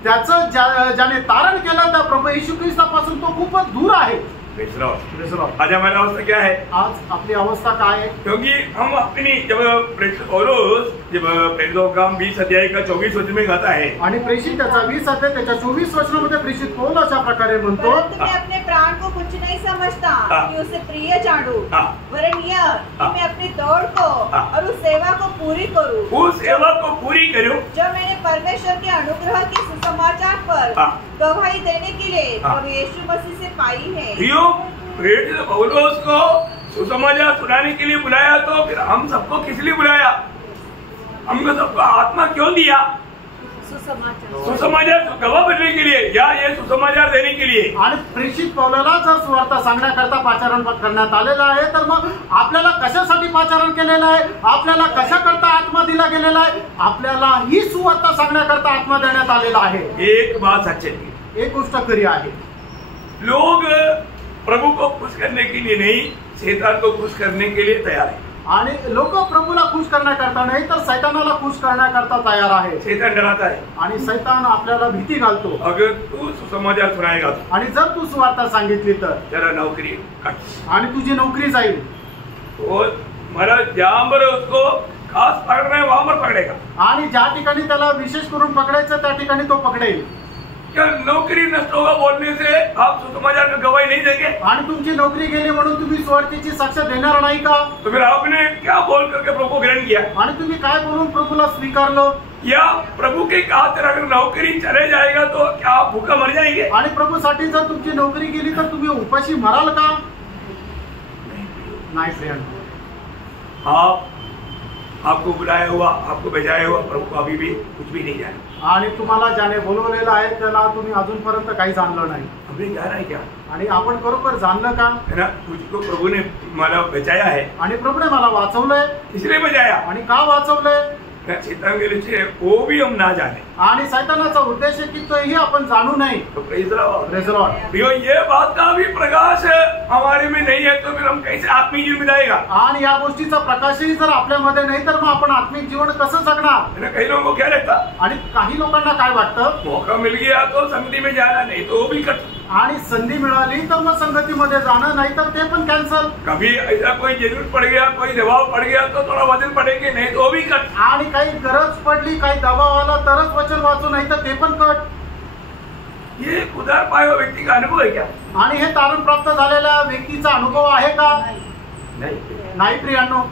ज्याने तारण केलं त्या प्रभू येशू ख्रिस्तापासून तो खूपच दूर आहे। आज हमारी अवस्था क्या है? आज आपली अवस्था काय आहे? क्योंकि हम अपनी जब पौलुस जब प्रेरितों का 20 अध्याय का 24 वचन में कहता है, आणि प्रेषित त्याचा 20 अध्याय त्याच्या 24 वचनामध्ये प्रेषित पौल अशा प्रकारे म्हणतो, परंतु मैं अपने प्राण को कुछ नहीं समझता कि उसे प्रिय जानूं, वरन यह कि मैं अपनी दौड़ को और उस सेवा को पूरी करूं, उस सेवा को पूरी करूं जो मैंने परमेश्वर के अनुग्रह के सुसमाचार पर गवाही देने के लिए प्रभु यीशु मसीह से पाई है। प्रेरित पौलुस को सुसमाचार सुनाने के लिए बुलाया, तो फिर हम सबको किस लिए बुलाया? हमको सबको आत्मा क्यों दिया? सुसमाचार गवाह बनने के लिए या ये सुसमाचार देने के लिए। आणि प्रेषित पौलाला जर सुवार्ता सांगण्याकरता पाचारण करण्यात आलेलं आहे तर मग आपल्याला कशासाठी पाचारण केलेलं आहे? आपल्याला कशाकरता आत्मा दिला गेलेला आहे? आपल्याला ही सुवार्ता सांगण्याकरता आत्मा देण्यात आलेला आहे। एक बात सच है, एक गोष्ट खरी आहे, लोग प्रभु को खुश करने के लिए नहीं शैतान को खुश करने के लिए तैयार है। आणि लोक प्रभूला खुश करण्याकरता नाही तर शैतानाला खुश करण्याकरता तयार आहे। शैतान डराता है आणि शैतान आपल्याला भीती घालतो। अगर तू सुसमाचार सुनाएगा आणि जर तू सुवार्ता सांगितली तर तेरा नौकरी कट आणि तुझी नोकरी जाईल, तो मला जहां पर उसको खास पकड़ना है वहां पर पकड़ेगा, आणि ज्या ठिकाणी त्याला विशेष करून पकडायचं त्या ठिकाणी तो पकडेल। क्या नौकरी नष्ट होगा बोलने से आप सुसमाचार का गवाही नहीं देंगे? आणि तुमची नोकरी गेली म्हणून तुम्ही सुवार्तेची साक्ष देणार नाही का? तो फिर आपने क्या बोल करके प्रभु को ग्रहण किया? आणि तुम्ही काय बोलून प्रभूला स्वीकारलं? या प्रभु के खातिर अगर नौकरी चले जाएगा तो क्या आप भूखा मर जाएंगे? आणि प्रभूसाठी जर तुमची नोकरी गेली तर तुम्ही उपाशी मराल का? नाही प्रियांनो, आपको बुलाया हुआ, आपको भेजाया हुआ प्रभु को अभी भी कुछ भी नहीं जाना। आणि तुम्हाला ज्याने बोलवलेलं आहे त्याला तुम्ही अजूनपर्यंत काही जाणलं नाही। अभी जाना है क्या? आणि आपण खरोखर जाणलं का? है ना, तुझको प्रभु ने मला बचाया है। आणि प्रभूने मला वाचवलंय। इसलिए बचाया। आणि का वाचवलंय? शैतान के लिए वो भी हम ना जाने। आणि शैतानाचा उद्देश आहे की तोही आपण जाणू नये। तो प्रेज लॉर्ड। Praise Lord. प्रियो, ये बात का भी प्रकाश हमारे में नहीं है तो फिर हम कैसे आत्मिक जीवन बिताएगा? आणि या गोष्टीचा प्रकाशही जर आपल्यामध्ये नाही तर मग आपण आत्मिक जीवन कसं जगणार? कई लोगों को क्या लगता? आणि काही लोकांना काय वाटतं, मौका मिल गया तो संगति में जाना, नहीं तो वो भी कट। आणि संधी मिळाली तर मग संगतीमध्ये जाणं, नाही तर ते पण कॅन्सल। कभी ऐसा कोई जरूरत पड़ गया, कोई दबाव पड़ गया तो थोड़ा वचन पढ़ेंगे, नहीं तो वो भी कट। आणि काही गरज पडली, काही दबाव आला तरच वचन वाचू, नाही तर ते पण कट। ये उदार पाया हुआ व्यक्ति का अनुभव है क्या? आणि हे तारण प्राप्त झालेल्या व्यक्तीचा अनुभव आहे का? नाही प्रियांनो।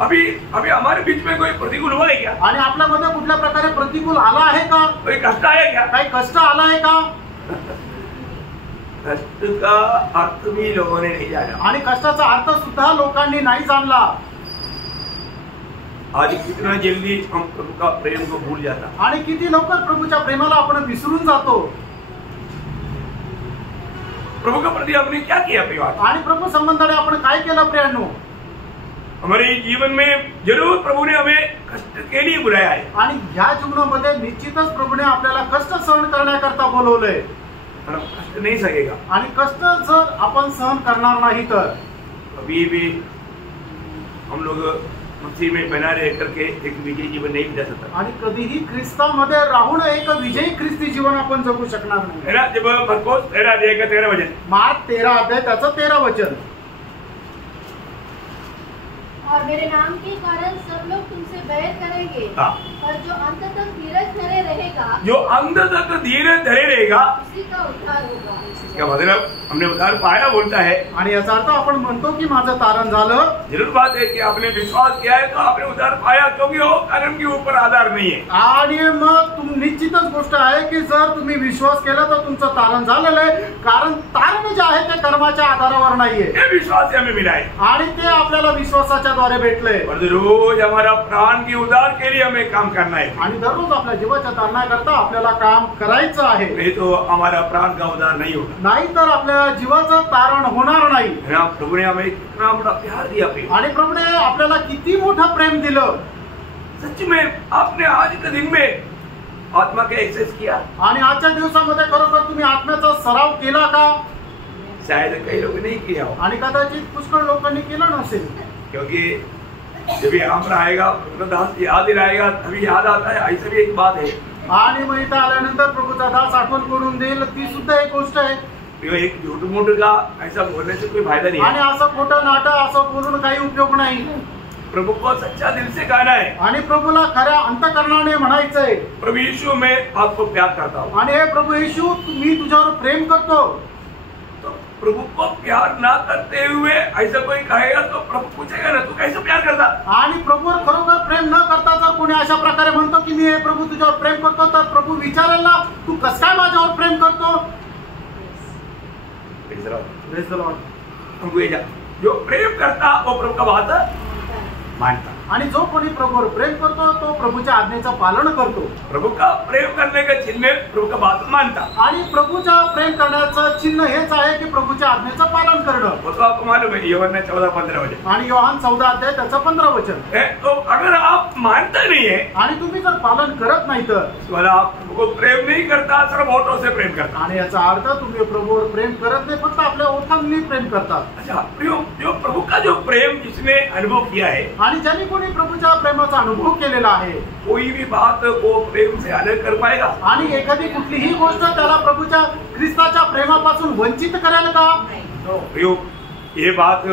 अभी हमारे बीच में कोई प्रतिकूल हुआ है क्या? आणि आपल्यामध्ये कुठल्या प्रकारे प्रतिकूल आला आहे का? कोई कष्ट आया क्या? काही कष्ट आला आहे का? कष्ट का अर्थ भी लोगों ने नहीं जाना। आणि कष्टाचा अर्थ सुद्धा लोकांनी नाही जाणला। आज कितना जल्दी हम प्रभु का प्रेम को भूल जाता। आणि किती लवकर प्रभूच्या प्रेमाला आपण विसरून जातो। प्रभु का प्रति हमने क्या किया परिवार? आणि प्रभू संबंधाने आपण काय केलं प्रियांनो? हमारे जीवन में जरूर प्रभु ने हमें कष्ट के लिए बुलाया है। आणि ह्या जीवनामध्ये निश्चितच प्रभूने आपल्याला कष्ट सहन करण्याकरता बोलवलंय। पर हम कष्ट नहीं सकेगा। आणि कष्ट जर आपण सहन करणार नाही तर अभी भी हम लोग मसीह में बना रह करके एक विजयी जीवन नहीं बिता सकता। आणि कधीही ख्रिस्तामध्ये राहून एक विजयी ख्रिस्ती जीवन आपण जगू शकणार नाही। है ना, जब मरकोस 13 अध्याय का 13 वचन, मार्क 13 अध्याय त्याचं 13 वचन, और मेरे नाम के कारण सब लोग तुमसे बैर करेंगे, पर जो अंत तक धीरज धरे रहेगा, जो अंत तक धीरज धरे रहेगा, उसी का उद्धार होगा। इसका मतलब हमने उद्धार पाया बोलता है। आणि याचा अर्थ आपण म्हणतो की माझं तारण झालं। जरूर बात है कि आपने विश्वास किया है तो आपने उद्धार पाया, क्योंकि वो कर्म के ऊपर आधार नहीं है। आणि मग निश्चितच गोष्ट आहे की जर तुम्ही विश्वास केला तर तुमचं तारण झालेलं आहे, कारण तारण जे आहे ते कर्माच्या आधारावर नाहीये। ये विश्वास से हमें मिला है आणि ते आपल्याला विश्वासाच्या द्वारे भेटलंय। और रोज हमारा प्राण की उद्धार के लिए हमें काम करना है। आणि दररोज आपल्या जीवाच्या तारणाकरता आपल्याला काम करायचं आहे, नहीं तो हमारा प्राण का उद्धार नहीं होगा। नाही तर आपल्या जीवाचं तारण होणार नाही। प्रभु ने हमें कितना बड़ा प्यार दिया। आणि प्रभूने आपल्याला किती मोठं प्रेम दिलं। सच में आपने आज के दिन में आत्मा का एक्सेस किया? आणि आजच्या दिवसामध्ये खरोखर तुम्ही आत्म्याचा सराव केला का? शायद कई लोग नहीं किया हो। आणि कदाचित पुष्कळ लोकांनी केला नसेल, क्योंकि जब यहाँ पर आएगा दास याद दिलाएगा तभी याद आता है। ऐसा भी एक बात है। आणि मग इथं आल्यानंतर प्रभूचा दास आठवण करून देईल, ती सुद्धा एक गोष्ट आहे। एक झूठ मूठ का ऐसा बोलने से कोई फायदा नहीं। आणि असं खोटं नाटं असं बोलून काही उपयोग नाही। प्रभु को सच्चा दिल से कहना है। आणि प्रभूला खऱ्या अंतःकरणाने म्हणायचंय, प्रभु यीशु मैं आपको प्यार करता हूँ। आणि हे प्रभू येशू मी तुझ्यावर प्रेम करतो। तो प्रभु को प्यार ना करते हुए ऐसा कोई कहेगा तो प्रभु पूछेगा ना, तू कैसे प्यार करता? आणि प्रभूवर खरोखर प्रेम न करता जर कोणी अशा प्रकारे म्हणतो की मी हे प्रभू तुझ्यावर प्रेम करतो, तर प्रभू विचारेल ना, तू कसं काय माझ्यावर प्रेम करतो? जो प्रेम करता वो प्रभु का बात मानता। आणि जो कोणी प्रभूवर प्रेम करतो तो प्रभूच्या आज्ञेचं पालन करतो। प्रभु का प्रेम करने का चिन्ह प्रभु का बात मानता। आणि प्रभूच्या प्रेम करण्याचं चिन्ह हेच आहे की प्रभूच्या आज्ञेचं पालन करणं। वो तो आपको मालूम है, यूहन्ना 14:15 वचन। आणि योहान 14 अध्याय त्याचं 15 वचन। तो अगर आप मानते नहीं है आणि तुम्ही जर पालन करत नाही तर आप प्रभु को प्रेम नहीं करता, सिर्फ होठों से प्रेम करता। आणि याचा अर्थ तुम्ही प्रभूवर प्रेम करत नाही, फक्त आपल्या ओठांनी प्रेम करता। अच्छा, जो प्रभु का जो प्रेम जिसने अनुभव किया है, आणि ज्यांनी कोणी प्रभूच्या प्रेमाचा अनुभव केलेला आहे, कोई भी बात वो प्रेम से अलग कर पाएगा? आणि एखादी कुठलीही गोष्ट त्याला प्रभूच्या ख्रिस्ताच्या प्रेमापासून वंचित करेल का? ये बात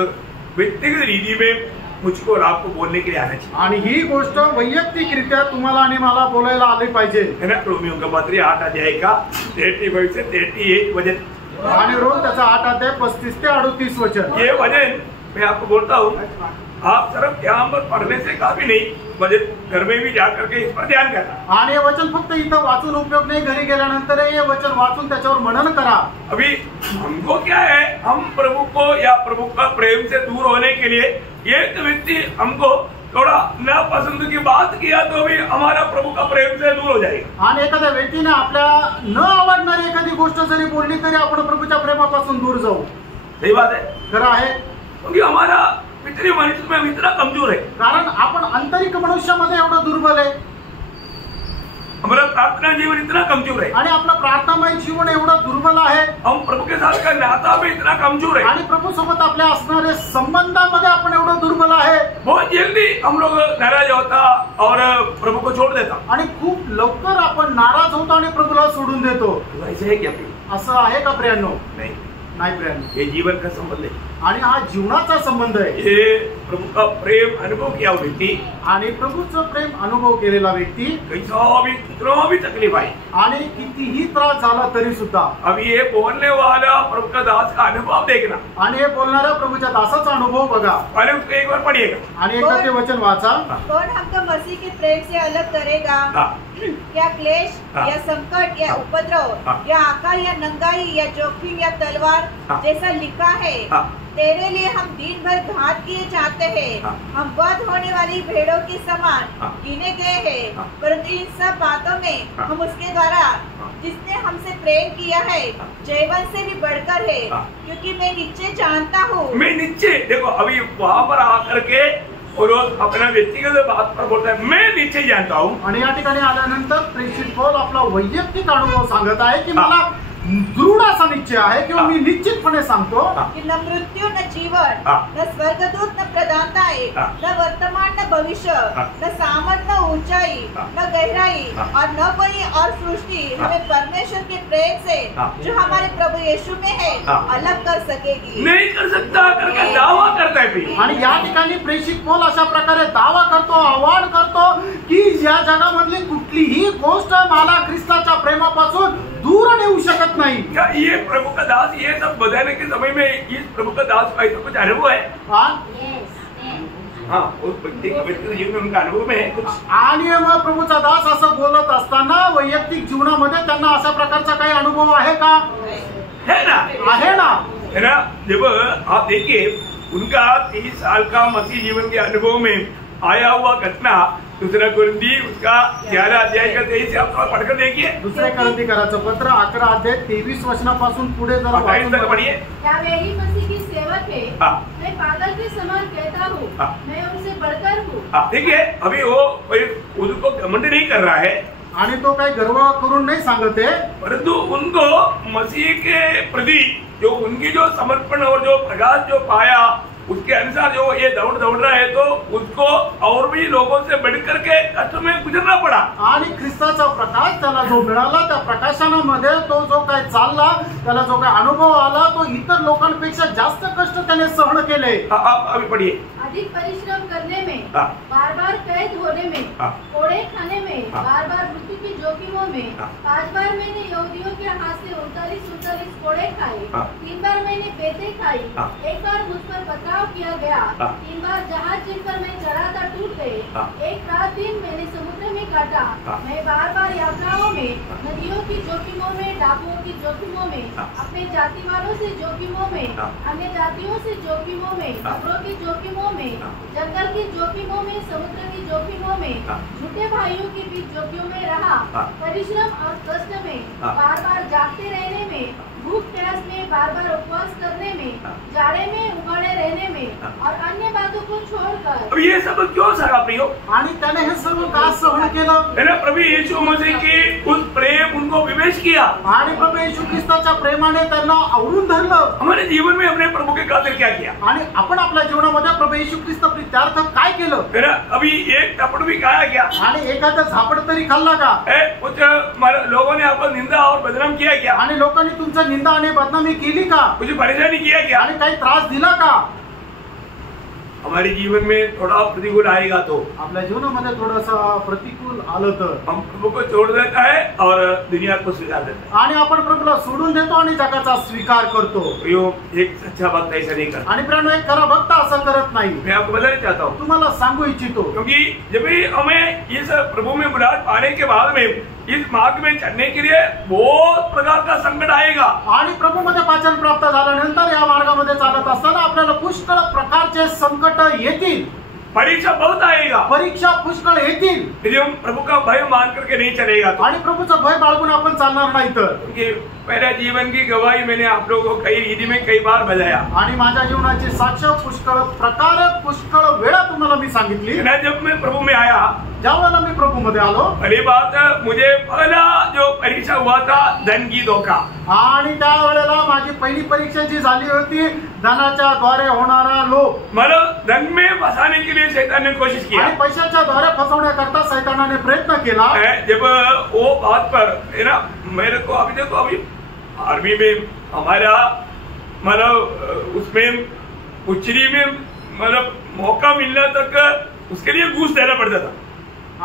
व्यक्तिगत रीति में मुझको और आपको बोलने के लिए आना चाहिए। आणि ही गोष्ट वैयक्तिकरित्या तुम्हाला आणि मला बोलायला आली पाहिजे, है ना। रोमियो का पत्र 8 अध्याय का 35 से 38 वचन। आणि रोज त्याचा 8 अध्याय 35 ते 38 वचन। ये वचन मैं आपको बोलता हूँ, आप सिर्फ यहाँ पर पढ़ने से काफी नहीं, म्हणजे घर में भी जा करके इस पर ध्यान करना। आणि हे वचन फक्त इथं वाचून उपयोग नाही, घरी गेल्यानंतर हे वचन वाचून त्याच्यावर मनन करा। अभी हमको क्या है, हम प्रभु को या प्रभु का प्रेम से दूर होने के लिए एक व्यक्ति हमको थोड़ा नापसंद की बात किया तो भी हमारा प्रभु का प्रेम से दूर हो जाएगा। आणि एखाद्या व्यक्तीने आपल्या न आवडणारी एखादी गोष्ट जरी बोलली तरी आपण प्रभूच्या प्रेमापासून दूर जाऊ। सही बात है, खरं आहे, क्योंकि हमारा पितरी मनुष्य में इतना कमजोर है, कारण आपण आंतरिक मनुष्यामध्ये एवढं दुर्बल आहे, हमारा प्रार्थना जीवन इतना कमजोर है, आणि आपलं प्रार्थनामय जीवन एवढं दुर्बल आहे, हम प्रभु के साथ का नाता भी इतना कमजोर है, आणि प्रभू सोबत आपल्या असणाऱ्या संबंधामध्ये आपण एवढं दुर्बल आहे। बहुत जल्दी हम लोग नाराज होता और प्रभु को छोड़ देता। आणि खूप लवकर आपण नाराज होतो आणि प्रभूला सोडून देतो। तो ऐसे है क्या प्रिय? असं आहे का प्रियांनो? नहीं, नाही प्रियांनो, ये जीवन का संबंध है, आणि हा जीवनाचा संबंध आहे। ये प्रभु का प्रेम अनुभव किया हुआ व्यक्ति, आणि प्रभूचं प्रेम अनुभव केलेला व्यक्ती कैसा भी कितना भी तकलीफ आई, आणि कितीही त्रास झाला तरी सुद्धा, अब ये बोलने वाला प्रभु का दास का अनुभव देखना, आणि हे बोलणाऱ्या प्रभूच्या दासाचा अनुभव बघा। पहले उसको एक बार पढ़िएगा। आणि एकदा ते वचन वाचा। कौन हमको मसीह के प्रेम से अलग करेगा? क्या क्लेश या संकट या उपद्रव या अकाल या नंगाई या जोखिम या तलवार, जैसा लिखा है, तेरे लिए हम दिन भर घात किए जाते हैं, हम वध होने वाली भेड़ों के समान गिने गए हैं, परंतु इन सब बातों में हम उसके द्वारा जिसने हमसे प्रेम किया है जयवंत से भी बढ़कर है, क्योंकि मैं नीचे जानता हूँ। मैं नीचे देखो, अभी वहां पर आकर के और अपना व्यक्तिगत बात पर बोलता है, मैं नीचे जानता हूँ। आणि या ठिकाणी आल्यानंतर प्रेषित पौल आपला वैयक्तिक अनुभव सांगत आहे की मला दृढ असा निश्चय आहे किंवा मी निश्चितपणे सांगतो कि न मृत्यु न जीवन न स्वर्गदूत न प्रधानताएं न वर्तमान न भविष्य न सामर्थ न ऊंचाई न गहराई और न कोई और सृष्टि हमें परमेश्वर के प्रेम से जो हमारे प्रभु यीशु में है अलग कर सकेगी। नहीं कर सकता करके दावा करता है। आणि या ठिकाणी प्रेषित पौल अशा प्रकारे दावा करतो, आवाहन करतो की या जगामधली कुठलीही गोष्ट मला ख्रिस्ताच्या प्रेमापासून दूर नेऊ शकत नाही। क्या ये प्रभु का दास ये सब बताने के समय में इस प्रभु का दास का ऐसा कुछ अनुभव है? हाँ, उस व्यक्ति जीवन में उनका अनुभव में है कुछ। आणि मग प्रभूचा दास असं बोलत असताना वैयक्तिक जीवनामध्ये त्यांना अशा प्रकारचा काही अनुभव आहे का? है ना, आहे ना, है ना। जब आप देखिए उनका 30 साल का मसीह जीवन के अनुभव में आया हुआ घटना, दूसरा कुरिन्थी उसका 11 अध्याय का 23 से आप थोड़ा पढ़कर देखिए। दुसरे कुरिन्थीकराचं पत्र 11 अध्याय 23 वचनापासून पुढे जरा वाचून पढ़िए। क्या वे ही मसीह की सेवक है? मैं पागल के समान कहता हूँ, मैं उनसे बढ़कर हूँ। देखिए अभी वो उनको घमंड नहीं कर रहा है आणि तो काही गर्व करून नहीं सांगत है, परंतु उनको मसीह के प्रति जो उनकी जो समर्पण और जो प्रकाश जो पाया उसके अनुसार जो ये दौड़ रहा है तो उसको और भी लोगों से बढ़कर के कष्ट में गुजरना पड़ा। आणि ख्रिस्ताचा प्रकाश त्याला जो मिळाला त्या प्रकाशनामध्ये तो जो काय चालला, त्याला जो काय अनुभव आला तो इतर लोकांपेक्षा जास्त कष्ट त्याने सहन केले। आप अभी पढ़िए। अधिक परिश्रम करने में, बार बार कैद होने में, कोड़े खाने में, बार बार मृत्यु की जोखिमों में, 5 बार मैंने यहूदियों के हाथ से 39 कोड़े खाए, 3 बार मैंने बेतें खाई, 1 बार मुझ पर पथराव किया गया, 3 बार जहाज जिन पर मैं चढ़ा था टूट गए, 1 रात दिन मैंने समुद्र में काटा, मैं बार बार यात्राओं में, नदियों की जोखिमों में, डाकुओं की जोखिमों में, अपने जाति वालों से जोखिमों में, अन्य जातियों से जोखिमों में, नगरों की जोखिमों में, जंगल की जोखिमों में, समुद्र की जोखिमों में, झूठे भाइयों के बीच जोखिमों में रहा, परिश्रम और कष्ट में, बार बार जागते रहने में, भूख प्यास में, बार बार उपवास करने में, जाड़े में उघाड़े रहने में और अन्य बातों को छोड़कर। अब ये सब क्यों सगा प्रियो? आणि त्याने हे सर्व का सहन केलं? है ना, प्रभु यीशु मसीह की उस प्रेम उनको विवेश किया आणि प्रभू येशू ख्रिस्ताच्या प्रेमाने त्यांना आवरून धरलं। हमारे जीवन में हमने प्रभु के खातिर क्या किया? आणि आपण आपल्या जीवनामध्ये प्रभू येशू ख्रिस्त प्रीत्यार्थ काय केलं? है ना, अभी एक थप्पड़ भी खाया क्या? आणि एखादा झापड तरी खाल्ला का? कुछ लोगों ने आपको निंदा और बदनाम किया क्या? आणि लोकांनी तुमचं निंदा आणि बदनामी केली का? कुछ परेशानी किया क्या? आणि काही त्रास दिला का? हमारे जीवन में थोड़ा प्रतिकूल आएगा तो आपल्या जीवनामध्ये थोडासा प्रतिकूल आलं तर हम प्रभु को छोड़ देता है और दुनिया को स्वीकार देता आणि आपण प्रभूला सोडून देतो आणि जगाचा स्वीकार करतो। है। यो एक सच्चा भक्त ऐसा नहीं करता। आणि प्रियानो, एक खरा भक्त असं करत नाही। मैं आपको बताना चाहता हूँ, तुम्हाला सांगू इच्छितो, क्योंकि जब भी हमें इस प्रभु में बुलाहट पाने के बाद में इस मार्ग में चलने के लिए बहुत प्रकार का संकट आएगा। आणि प्रभूमध्ये वाचन प्राप्त झाल्यानंतर या मार्गामध्ये चालत असताना आपल्याला पुष्कळ प्रकारचे संकट येतील, परीक्षा बहुत आएगा, परीक्षा पुष्कळ येतील। यदि हम प्रभु का भय मान करके नहीं चलेगा तो। आणि प्रभूचं भय बाळगून आपण चालणार नाही तर। क्योंकि मेरा जीवन की गवाही मैंने आप लोगों को कई ईदी में कई बार बजाया, आणि माझ्या जीवनाची साक्ष पुष्कळ प्रकारे पुष्कळ वेळा तुम्हाला मी सांगितली। जब मैं प्रभु में आया, ज्यावेळेला मी प्रभू मध्ये आलो, पहली बात मुझे पहला जो परीक्षा हुआ था धन की धोखा, आणि त्यावेळेला माझी पहिली परीक्षा जी झाली होती धनाच्या द्वारे होणारा लोभ, मतलब धन में फंसाने के लिए शैतान ने कोशिश किया। आणि पैशाच्या द्वारे फसवण्याकरता शैतानाने प्रयत्न केला। जब वो बात पर है ना, मेरे को अभी देखो, अभी आर्मी में हमारा मतलब उसमें उच्चरी में मतलब मौका मिलना तक उसके लिए घूस देना पड़ता था।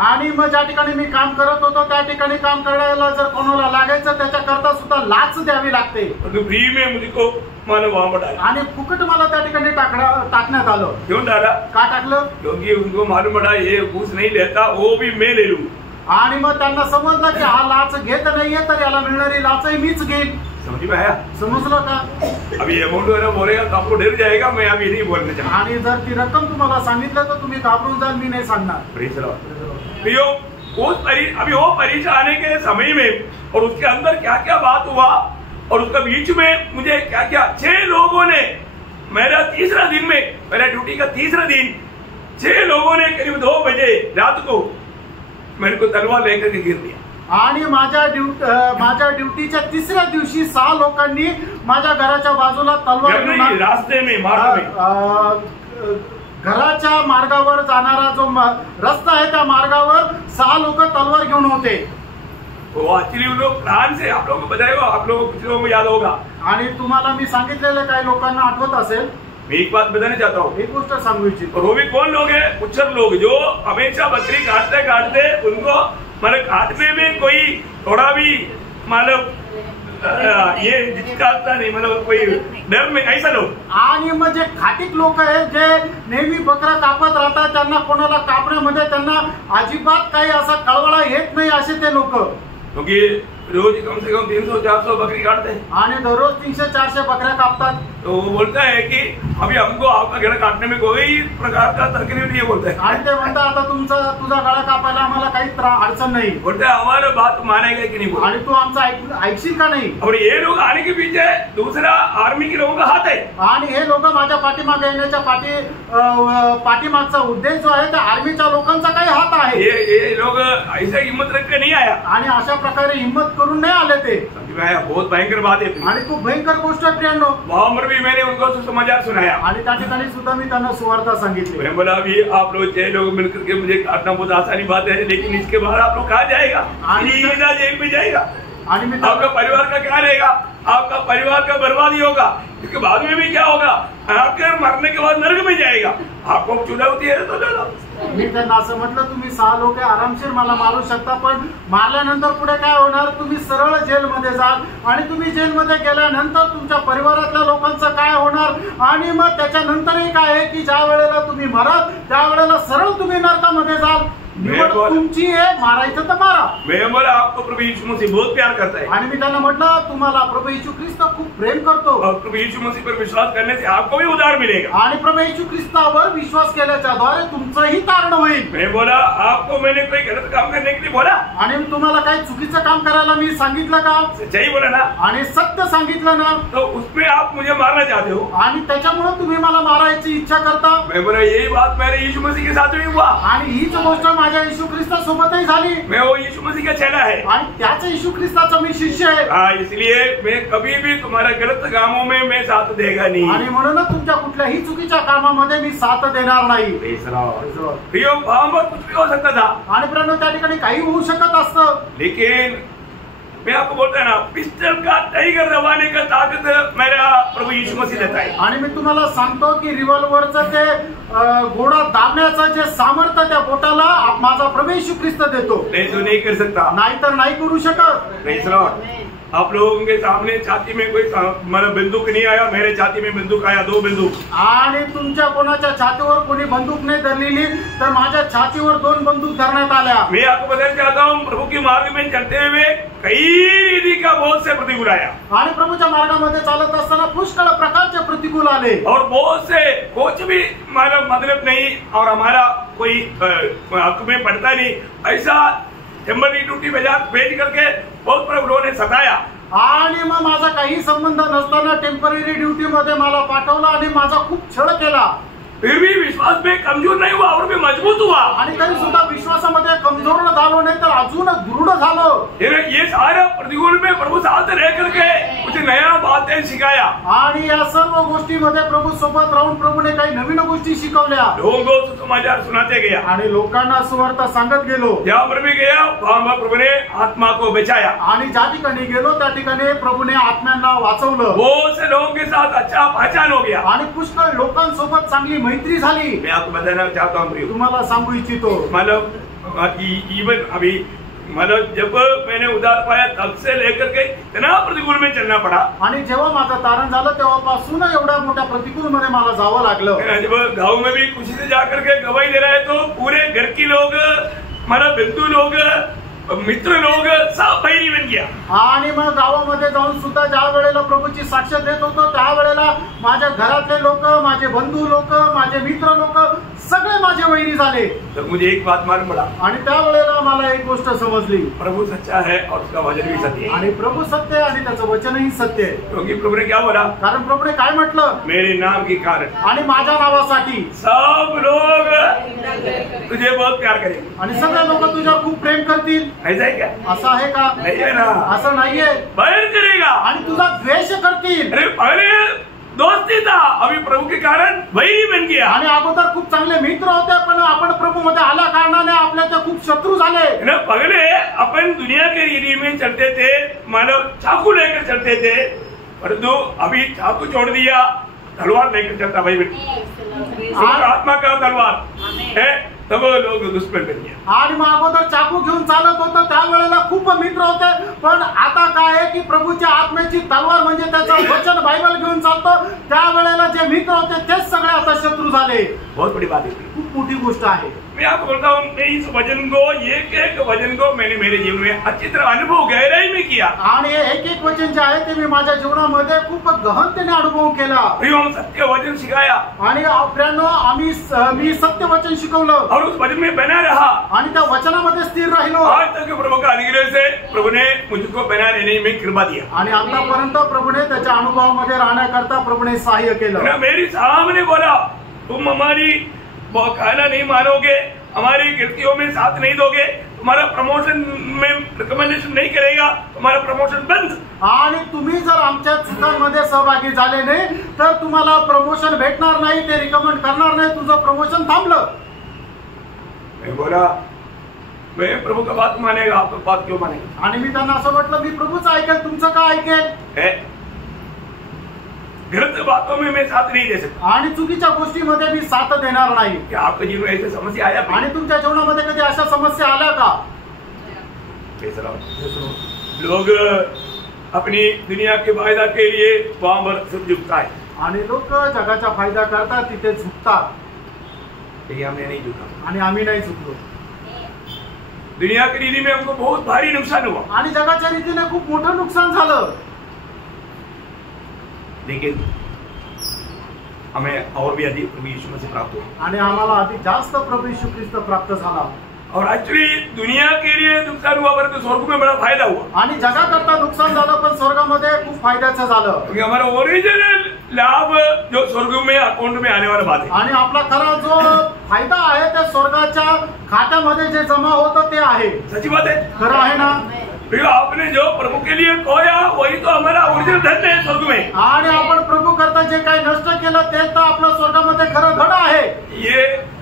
आणि मग ज्या ठिकाणी मी काम करत होतो त्या ठिकाणी काम करायला जर कोणाला लागायचं त्याच्याकरता सुद्धा लाच द्यावी लागते। फ्री में मुझको मानो वहां पड़ा, आणि फुकट मला त्या ठिकाणी टाकण्यात आलं। क्यों डाला? का टाकलं? क्योंकि उनको मालूम पड़ा ये घूस नहीं लेता, वो भी मैं ले लूं। आणि मग त्यांना समजलं की हा लाच घेत नाहीये तर याला मिळणारी लाचही मीच घेईन। समझ में आया? समजलं का? अभी अमाउंट वगैरह बोलेगा तो आपको डर जाएगा, मैं अभी नहीं बोलने चाहता। आणि जर ती रक्कम तुम्हाला सांगितलं तर तुम्ही घाबरून जाल, मी नहीं सांगणार। अभी वो परीक्षा आने के समय में और उसके अंदर क्या क्या बात हुआ और उसके बीच में मुझे क्या क्या 6 लोगों ने, मेरा तीसरा दिन में, मेरा ड्यूटी का तीसरा दिन, 6 लोगों ने करीब 2 बजे रात को मेरे को तलवार लेकर के गिर दिया। आणि माझ्या ड्युटीच्या तिसऱ्या दिवशी 6 लोकांनी माझ्या घराच्या बाजूला तलवार घेऊन, रास्ते में मार्ग में, घराच्या मार्गावर जाणारा जो रस्ता आहे त्या मार्गावर 6 लोक तलवार घेऊन होते। वो एक्चुअली उन लोग प्लान से, आप लोगों को बताएगा, आप लोगों को कुछ लोगों को याद होगा, आणि तुम्हाला मी सांगितलेलं काही लोकांना आठवत असेल। मैं एक बात बताना चाहता हूँ, एक गोष्ट सांगू इच्छितो। और वो भी कौन लोग हैं? उच्चर लोग, जो हमेशा बकरी काटते काटते उनको मतलब काटने में कोई थोड़ा भी मतलब ये जिसका नहीं, मतलब कोई डर में, ऐसा लोग। आणि मग जे खाटीक लोक आहेत जे नेहमी बकरा कापत राहतात, त्यांना कोणाला कापण्यामध्ये त्यांना अजिबात काही असा कळवळा येत नाही, असे ते लोक। क्योंकि रोज कम से कम 300-400 बकरी काटते हैं, आणि दररोज 300-400 बकऱ्या कापतात। तो वो बोलता है कि अभी हमको आपका गला काटने में कोई प्रकार का तकलीफ नहीं है, बोलता है। आणि ते म्हणतात आता तुझा गळा कापायला आम्हाला काही अडचण नाही, बोलता है हमारा बात मानेगा कि नहीं, आणि तू आमचं ऐकशील का नाही। और ये लोग आने के पीछे दूसरा आर्मी के लोगों का हाथ है, आणि हे लोक माझ्या पाठीमागे येण्याच्या पाठीमागचा उद्देश जो आहे त्या आर्मीच्या लोकांचा काही हात आहे। ये लोग ऐसा हिम्मत रख के नहीं आया, आणि अशा प्रकारे हिम्मत करून नाही आले ते। बहुत भयंकर बात है, आणि खूप भयंकर गोष्ट आहे प्रियांनो। वहां पर भी मैंने उनको सुसमाचार सुनाया, आणि त्या ठिकाणी सुद्धा मी त्यांना सुवार्ता सांगितली। मैं बोला अभी आप लोग 6 लोग मिलकर के मुझे काटना बहुत आसानी बात है, लेकिन इसके बाद आप लोग कहाँ जाएगा? सीधा जेल में जाएगा, आणि मी आपका परिवार का क्या रहेगा? आपका परिवार का बर्बादी होगा, इसके बाद में भी क्या होगा? आपके मरने के बाद नरक में जाएगा। आपको चुनौती है तो चलो। मी त्यांना असं म्हटलं, तुम्ही 6 लोक आरामशीर मला मारू शकता, पण मारल्यानंतर पुढे काय होणार? तुम्ही सरळ जेलमध्ये जाल, आणि तुम्ही जेलमध्ये गेल्यानंतर तुमच्या परिवारातल्या लोकांचं काय होणार? आणि मग त्याच्यानंतरही काय आहे की ज्या वेळेला तुम्ही मराल त्यावेळेला सरळ तुम्ही नरकामध्ये जाल। निवड तुमची आहे, मारायचं तर मारा। मैं बोला आपको प्रभु यीशु मसीह बहुत प्यार करता है, आणि मी त्यांना म्हटलं तुम्हाला प्रभू येशू ख्रिस्त खूप प्रेम करतो, और प्रभु यीशु मसीह पर विश्वास करने से आपको भी उद्धार मिलेगा, आणि प्रभू येशू ख्रिस्तावर विश्वास केल्याच्या द्वारे तुमचंही तारण होईल। मैं बोला आपको मैंने कोई गलत काम करने के लिए बोला? आणि तुम्हाला काही चुकीचं काम करायला मी सांगितलं का? सच्चाई बोला ना, आणि सत्य सांगितलं ना, तो उसमें आप मुझे मारना चाहते हो, आणि त्याच्यामुळे तुम्ही मला मारायची इच्छा करता। मैं बोला यही बात मेरे यीशु मसीह के साथ भी हुआ, आणि हीच गोष्ट माझ्या येशू ख्रिस्तासोबतही झाली। मैं वो यीशु मसीह का चेला है, आणि त्याच येशू ख्रिस्ताचा मी शिष्य आहे। हाँ, इसलिए मैं कभी भी तुम्हारा गलत कामों में मैं साथ देगा नहीं, आणि म्हणूनच तुमच्या कुठल्याही चुकीच्या कामामध्ये मी साथ देणार नाही। वहां पर कुछ भी हो सकता था, आणि प्रियांनो त्या ठिकाणी काही होऊ शकत असतं, लेकिन मैं आपको बोलता है ना, पिस्टल का टाइगर दबाने का ताकत मेरा प्रभु यीशु मसीह देता है। आणि मी तुम्हाला सांगतो की रिव्हॉल्व्हरचं ते घोडा दाबण्याचं जे सामर्थ्य त्या बोटाला माझा प्रभू येशू ख्रिस्त देतो। नहीं तो नहीं कर सकता, नाहीतर नाही करू शकत। Praise the Lord. आप लोगों के सामने छाती में कोई मतलब बंदूक नहीं आया, मेरे छाती में बंदूक आया, 2 बंदूक। आणि तुमच्या कोणाच्या छातीवर कोणी बंदूक नाही धरलेली, तर माझ्या छातीवर 2 बंदूक धरण्यात आल्या। मैं आपको बताना चाहता हूँ, प्रभु के मार्ग में चलते हुए कई रीति का बहुत से प्रतिकूल आया, आणि प्रभूच्या मार्गामध्ये चालत असताना पुष्कळ प्रकारचे प्रतिकूल आले, और बहुत से कुछ भी मतलब नहीं, और हमारा कोई हक में पड़ता नहीं, ऐसा टेम्पररी ड्यूटी भेज करके बहुत प्रभु ने सताया। आणि मग माझा काही संबंध नसताना टेम्पररी ड्यूटी मध्ये मला पाठवलं आणि माझा खूप छळ केला। फिर भी विश्वास में कमजोर नहीं हुआ और भी मजबूत हुआ, आणि तरी सुद्धा विश्वासामध्ये कमजोर न झालो, नाही तर अजून दृढ झालो। ये सारा प्रतिकूल में प्रभु साथ रह करके कुछ नया बातें सिखाया, आणि या सर्व गोष्टीमध्ये प्रभू सोबत राहून प्रभूने काही नवीन गोष्टी शिकवल्या, लोगों को सुसमाचार सुनाते गया, आणि लोकांना सुवार्ता सांगत गेलो। जहाँ पर भी गया वहाँ प्रभु ने आत्मा को बचाया, आणि ज्या ठिकाणी गेलो त्या ठिकाणी प्रभूने आत्म्यांना वाचवलं, बहुत से लोगों के साथ अच्छा पहचान हो गया, आणि पुष्कळ लोकांसोबत चांगली मैत्री झाली। मैं आपको बताना चाहता हूँ, तुम्हाला सांगू इच्छितो, मतलब इवन अभी मतलब जब मैंने उधार पाया तब से लेकर के इतना प्रतिकूल में चलना पड़ा, आणि जेव्हा माझं तारण झालं तेव्हापासून एवढ्या मोठ्या प्रतिकूल मध्ये मला जावं लागलं। जब गांव में भी खुशी से जाकर के गवाही दे रहे तो पूरे घर की लोग, मतलब बंधु लोग, मित्र लोग सब बैरी बन गया, आणि मग गावामध्ये जाऊन सुद्धा ज्या वेळेला प्रभूची साक्ष देत होतो त्यावेळेला माझ्या घरातले लोक, माझे बंधू लोक, माझे मित्र लोक सगळे माझे वैरी झाले। तो मुझे एक बात मालूम पड़ा, आणि त्यावेळेला मला एक गोष्ट समजली, प्रभु सच्चा है और उसका वचन भी सत्य है, आणि प्रभू सत्य आहे आणि त्याचं वचनही सत्य आहे। क्योंकि प्रभु ने क्या बोला, कारण प्रभूने काय म्हटलं, मेरे नाम के कारण आणि माझ्या नावासाठी सब लोग तुझे बहुत प्यार करेंगे, आणि सगळे लोक तुझ्यावर खूप प्रेम करतील। ऐसा है क्या? असं आहे का? नहीं है ना, असं नाहीये। बैर करेगा, आणि तुझा द्वेष करतील। अरे पहले दोस्ती था, अभी प्रभु के कारण वही बन गया, आणि अगोदर खूप चांगले मित्र होते, पण आपण प्रभू मध्ये आल्या कारणाने आपल्या ते खूप शत्रू झाले। ना पहले अपन दुनिया के रीति में चलते थे, मानव चाकू लेकर चलते थे, परंतु अभी चाकू छोड़ दिया, तलवार लेकर चलता भाई बेटी, आत्मा का तलवार है, तब लोग दुश्मन बन गया। आणि मग अगोदर चाकू घेऊन चालत होतं त्यावेळेला खूप मित्र होते, पण आता काय आहे की प्रभूच्या आत्म्याची तलवार म्हणजे त्याचं वचन बायबल घेऊन चालतो, त्यावेळेला जे मित्र होते तेच सगळे आता शत्रू झाले। बहुत बड़ी बात है, खूप मोठी गोष्ट आहे। मैं आपको बोलता हूँ, मैं इस वचन को, एक एक वचन को मैंने मेरे जीवन में अच्छी तरह अनुभव गहराई में किया, आणि एक एक वचन जे आहे ते मी माझ्या जीवनामध्ये खूप गहनतेने अनुभव केला। हम सत्य वचन सिखाया, आणि आपल्याला मी सत्य वचन शिकवलं, और उस वचन में बना रहा, आणि त्या वचनामध्ये स्थिर राहिलो। आज तक प्रभु का अनुग्रह से प्रभु ने मुझको बना रहने में कृपा दिया, आणि आतापर्यंत प्रभूने त्याच्या अनुभवामध्ये राहण्याकरता प्रभूने सहाय्य केलं। मेरी सामने बोला, तुम हमारी कहना नहीं मानोगे, हमारी कीर्तियों में साथ नहीं दोगे, तुम्हारा प्रमोशन में रिकमेंडेशन नहीं करेगा, तुम्हारा प्रमोशन बंद, आणि तुम्ही जर आमच्या चुकांमध्ये सहभागी झाले नाही तर तुम्हाला प्रमोशन भेटणार नाही, ते रिकमेंड करणार नाही, तुझं प्रमोशन थांबलं। मैं बोला, मैं प्रभु का बात मानेगा, आप बात क्यों मानेगा? आणि मी त्यांना असं म्हटलं, मी प्रभूचं ऐकेल, तुमचं काय ऐकेल? गलत बातों में मैं साथ नहीं दे सकता, आणि चुकीच्या गोष्टीमध्ये मी साथ देणार नाही। क्या आपके जीवन में ऐसी समस्या आया? आणि तुमच्या जीवनामध्ये कधी अशा समस्या आल्या का? लोग अपनी दुनिया के फायदा के लिए वहां पर सब झुकता है, आणि लोक जगाचा फायदा करतात तिथे झुकतात, लेकिन हमने नहीं झुका, आणि आम्ही नाही झुकलो। दुनिया की रीति में हमको बहुत भारी नुकसान हुआ, आणि जगाच्या रीतीने खूप मोठं नुकसान झालं, लेकिन हमें और भी अधिक प्रभु यीशु मसीह प्राप्त हुआ, आणि आम्हाला अधिक जास्त प्रभू येशू ख्रिस्त प्राप्त झाला। और एक्चुअली दुनिया के लिए नुकसान हुआ, परंतु स्वर्ग में बड़ा फायदा हुआ, आणि जगाकरता नुकसान झालं पण स्वर्गामध्ये खूप फायद्याचं झालं, क्योंकि हमारा ओरिजिनल लाभ जो स्वर्ग में अकाउंट में आने वाला बात है, आणि आपला खरा जो फायदा आहे त्या स्वर्गाच्या खात्यामध्ये जे जमा होतं ते आहे। सच्ची बात है, खरं आहे ना? भैया आपने जो प्रभु के लिए खोया वही तो हमारा ओरिजिनल धन है स्वर्ग में, आणि आपण प्रभू करता जे काही नष्ट केलं ते तर आपलं स्वर्गामध्ये खरं धन आहे।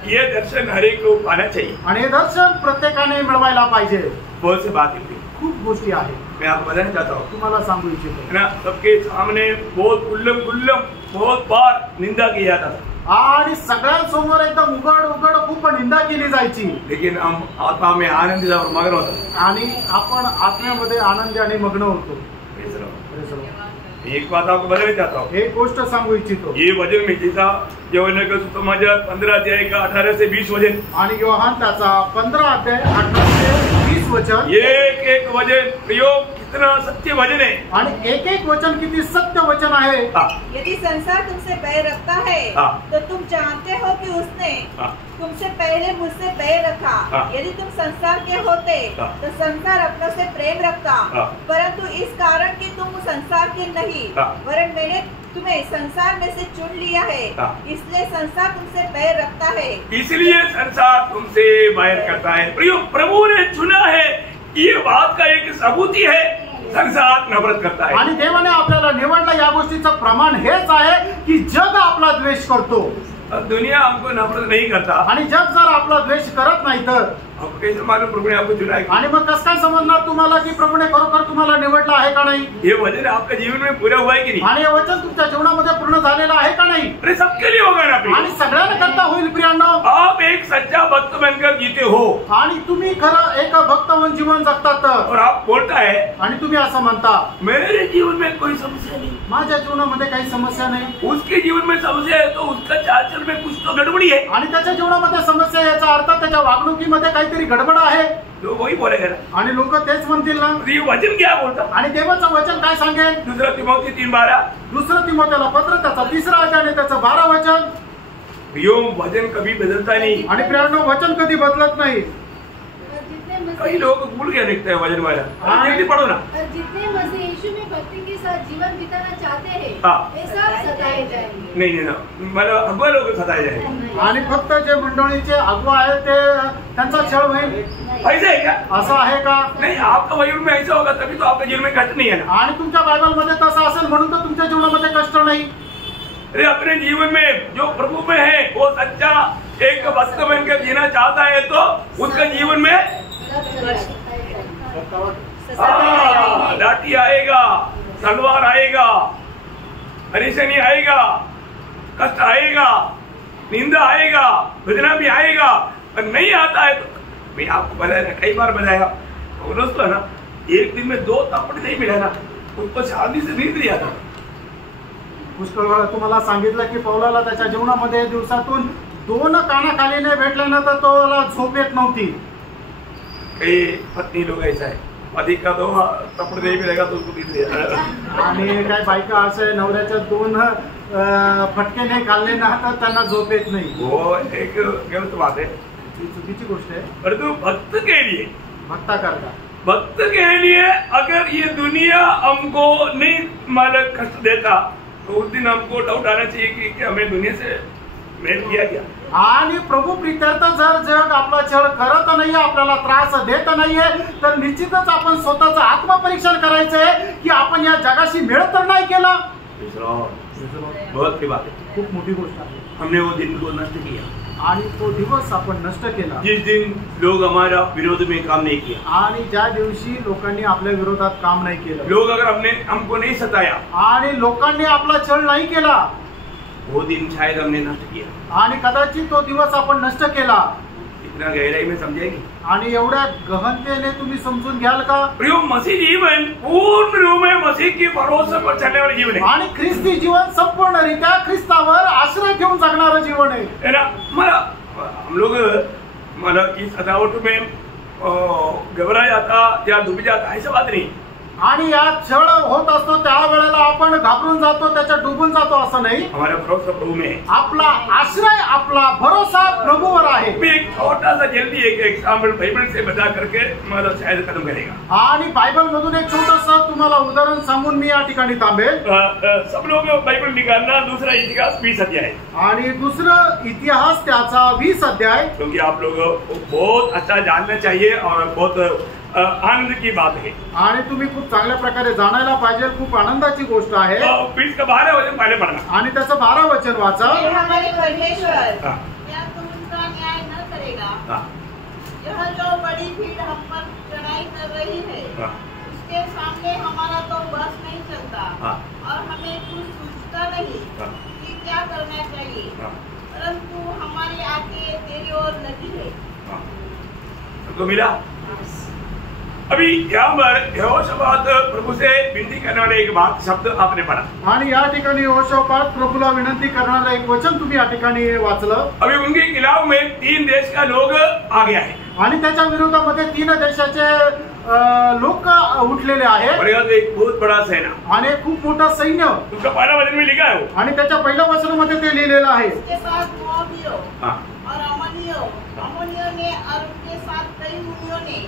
ये दर्शन हर एक को पाना चाहिए, आणि हे दर्शन प्रत्येकाने मिळवायला पाहिजे। बहुत सी बात है, खूप गोष्टी आहेत. मैं आपको बताना चाहता हूँ, तुम्हाला सांगू इच्छितो. है ना, सबके सामने बहुत उल्लम बहुत बार निंदा की जाता था, आणि सगळ्यांसमोर एकदम उघड खूप निंदा केली जायची. लेकिन हम आत्मा में आनंद और मग्न होता. आणि आपण आत्म्यामध्ये आनंदी आणि मग्न होतो. एक बात आपको बताना चाहता हूँ, एक गोष्ट सांगू इच्छितो. ये वजन में जैसा यौवनगर का सुसमाचार 15 अध्याय का 18 से 20 वजन, आणि योहान त्याचा 15 अध्याय 18 ते 20 वचन, एक एक वजन प्रयोग कितना सत्य वजन है, आणि एक एक वचन किती सत्य वचन आहे. यदि संसार तुमसे बैर रखता है तो तुम जानते हो कि उसने तुमसे पहले मुझसे बैर रखा. यदि तुम संसार के होते तो संसार अपनों से प्रेम रखता, परंतु इस कारण कि तुम संसार के नहीं वरन मैंने तुम्हें संसार में से चुन लिया है, इसलिए संसार तुमसे बैर रखता है. इसलिए संसार तुमसे बैर करता है. प्रभु ने चुना है, ये बात का एक सबूत ही है. संसार नफरत करता है. आणि देवाने आपल्याला निवडलं या गोष्टीचं प्रमाण हेच आहे की जग आपला द्वेष करतो. दुनिया हमको नफरत नहीं करता. आणि जग जर आपला द्वेष करत नाही तर आपको कैसे मालूम प्रभु ने आपको चुना है? आणि मग कसं काय समजणार तुम्हाला की प्रभूने खरोखर तुम्हाला निवडलं आहे का नाही? ये वचन आपके जीवन में पूरा हुआ है कि नहीं? आणि हे वचन तुमच्या जीवनामध्ये पूर्ण झालेलं आहे का नाही? अरे सबके लिए होगा ना प्रिय. आणि सगळ्यांना करता होईल प्रियांनो. आप एक सच्चा भक्त बनकर जीते हो आणि तुम्ही खरं एक भक्तवन जीवन जगतात और आप बोलता है आणि तुम्ही असं म्हणता मेरे जीवन में कोई समस्या नहीं, माझ्या जीवनामध्ये काही समस्या नाही. उसके जीवन में समस्या है तो उसका चाल में कुछ तो गड़बड़ी है. आणि त्याच्या जीवनामध्ये समस्या याचा अर्थ त्याच्या वागणुकीमध्ये काहीतरी गडबड आहे. तो वही बोलेगा ना. आणि लोक तेच म्हणतील ना. ये वचन क्या बोलता? आणि देवाचं वचन काय सांगेल? दूसरा तिमोथी 3:12. दुसरं तिमोथेला पत्र त्याचा 3रा अध्याय आणि त्याचं 12 वचन. वचन कभी बदलता नहीं. आणि प्रियांनो वचन कधी बदलत नाही. कई लोग भूल गया लिखते हैं वचन वाला. जल्दी पढ़ो ना. जितने मसीह यीशु में भक्ति के साथ जीवन बिताना चाहते हैं वे सब सताए जाएंगे. नहीं मला अगवा लोग सताए जाएंगे. आणि फक्त जे मंडळीचे अगुवा आहे ते त्यांचा छळ होईल ऐसा है क्या? असं आहे का? नहीं, आपका बाइबल में ऐसा होगा तभी तो आपके जीवन में कष्ट नहीं है ना. आणि तुमच्या बायबलमध्ये तसं असेल म्हणून तर तुमच्या जीवनामध्ये कष्ट नाही. अरे अपने जीवन में जो प्रभु में है वो सच्चा एक भक्त बनकर जीना चाहता है तो उसका जीवन में लाठी आएगा, तलवार आएगा, परेशानी आएगा, कष्ट आएगा, निंदा आएगा, वेदना भी आएगा. पर नहीं आता है तो मैं आपको बताया कई बार बताया दोस्तों ना, एक दिन में 2 थप्पड़ नहीं मिला ना उसको शांति से नींद नहीं आता. पुष्कळ वेळा तुम्हाला सांगितलं की पौलाला त्याच्या जीवनामध्ये दिवसातून 2 कानाखाली नाही भेटले ना तर तोला झोप येत नव्हती. कई पत्नी लोग ऐसा है, पति का 2 थप्पड़ नहीं मिलेगा तो उसको नींद नहीं आता. आणि काय बायका असे नवऱ्याच्या 2 फटके नाही खाल्ले ना तर त्यांना झोप येत नाही. वो एक गलत बात है, चुकीची गोष्ट आहे. परंतु भक्त के लिए, भक्ता करता भक्त के लिए अगर ये दुनिया हमको नहीं मालक कष्ट देता तो उस दिन हमको डाउट आना चाहिए कि हमें दुनिया से मेल किया गया. आणि प्रभू प्रित्यर्थ जर जग आपला छळ करत नाहीये, आपल्याला त्रास देत नाहीये तर निश्चितच आपण स्वतःचं आत्मपरीक्षण करायचंय की आपण या जगाशी मेळ तर नाही केला. बहुत की बात है, खूप मोठी गोष्ट आहे. हमने वो दिन को नष्ट किया. आणि तो दिवस आपण नष्ट केला. जिस दिन लोग हमारा विरोध में काम नहीं किया, आणि ज्या दिवशी लोकांनी आपल्या विरोधात काम नाही केलं, लोग अगर हमको नहीं सताया, आणि लोकांनी आपला छळ नाही केला, वो दिन शायद हमने नष्ट किया. आणि कदाचित तो दिवस आपण नष्ट केला. इतना गहराई में समझेगी आणि एवढ्या गहनतेने तुम्ही समजून घ्याल का? प्रियो, मसीह जीवन पूर्ण रूप में मसीह के भरोसे पर चलने वाला जीवन है. आणि ख्रिस्ती जीवन संपूर्णरित्या ख्रिस्तावर आश्रय ठेवून जगणारं जीवन आहे ना. हम लोग मतलब इस सजावट में घबरा जाता या डूब जाता ऐसा बात नहीं. आणि या छळ होत असतो त्यावेळेला आपण घाबरून जातो, त्याच्यात डुबून जातो असं नाही. हमारा भरोसा प्रभु में, आपला आश्रय, आपला भरोसा प्रभूवर आहे. मैं एक छोटा सा जल्दी एक एग्जाम्पल बाइबल से बता करके मतलब शायद खत्म करेगा. आणि बायबल मधून एक छोटंसं तुम्हाला उदाहरण सांगून मी या ठिकाणी थांबेल. सब लोग बाइबल निकालना. दूसरा इतिहास 20 अध्याय आणि दुसरं इतिहास त्याचा 20 अध्याय. क्योंकि आप लोग बहुत अच्छा जानना चाहिए और बहुत आनंद की बात है. आणि तुम्ही खूप चांगल्या प्रकारे जाणायला पाहिजे. खूप आनंदाची गोष्ट आहे. 20 का 12 वचन पहले पढ़ना. आणि त्याचं 12 वचन वाचा. हमारे परमेश्वर क्या तुमका न्याय न करेगा? यह जो बड़ी भीड़ हम पर चढ़ाई कर रही है उसके सामने हमारा तो बस नहीं चलता और हमें कुछ सूझता नहीं कि क्या करना चाहिए, परंतु हमारी आंखें तेरी ओर लगी है। तो मिला अभी यहाँ पर यहोशापात प्रभु से विनती करने वाले एक बात शब्द आपने पढ़ा आणि या ठिकाणी यहोशापात प्रभूला विनंती करणारं एक वचन तुम्ही या ठिकाणी वाचलं। अभी उनके खिलाफ में 3 देश का लोग आ गया है आणि त्याच्या विरोधामध्ये 3 देशाचे लोक उठलेले आहेत और यह एक बहुत बड़ा सेना आणि खूप मोठा सैन्य। उसका पहला वचन में लिखा है आणि त्याच्या पहिल्या वचनामध्ये ते लिहिलेलं आहे। उसके साथ मोआबियों और अम्मोनियों ने और उनके साथ कई मुनियों ने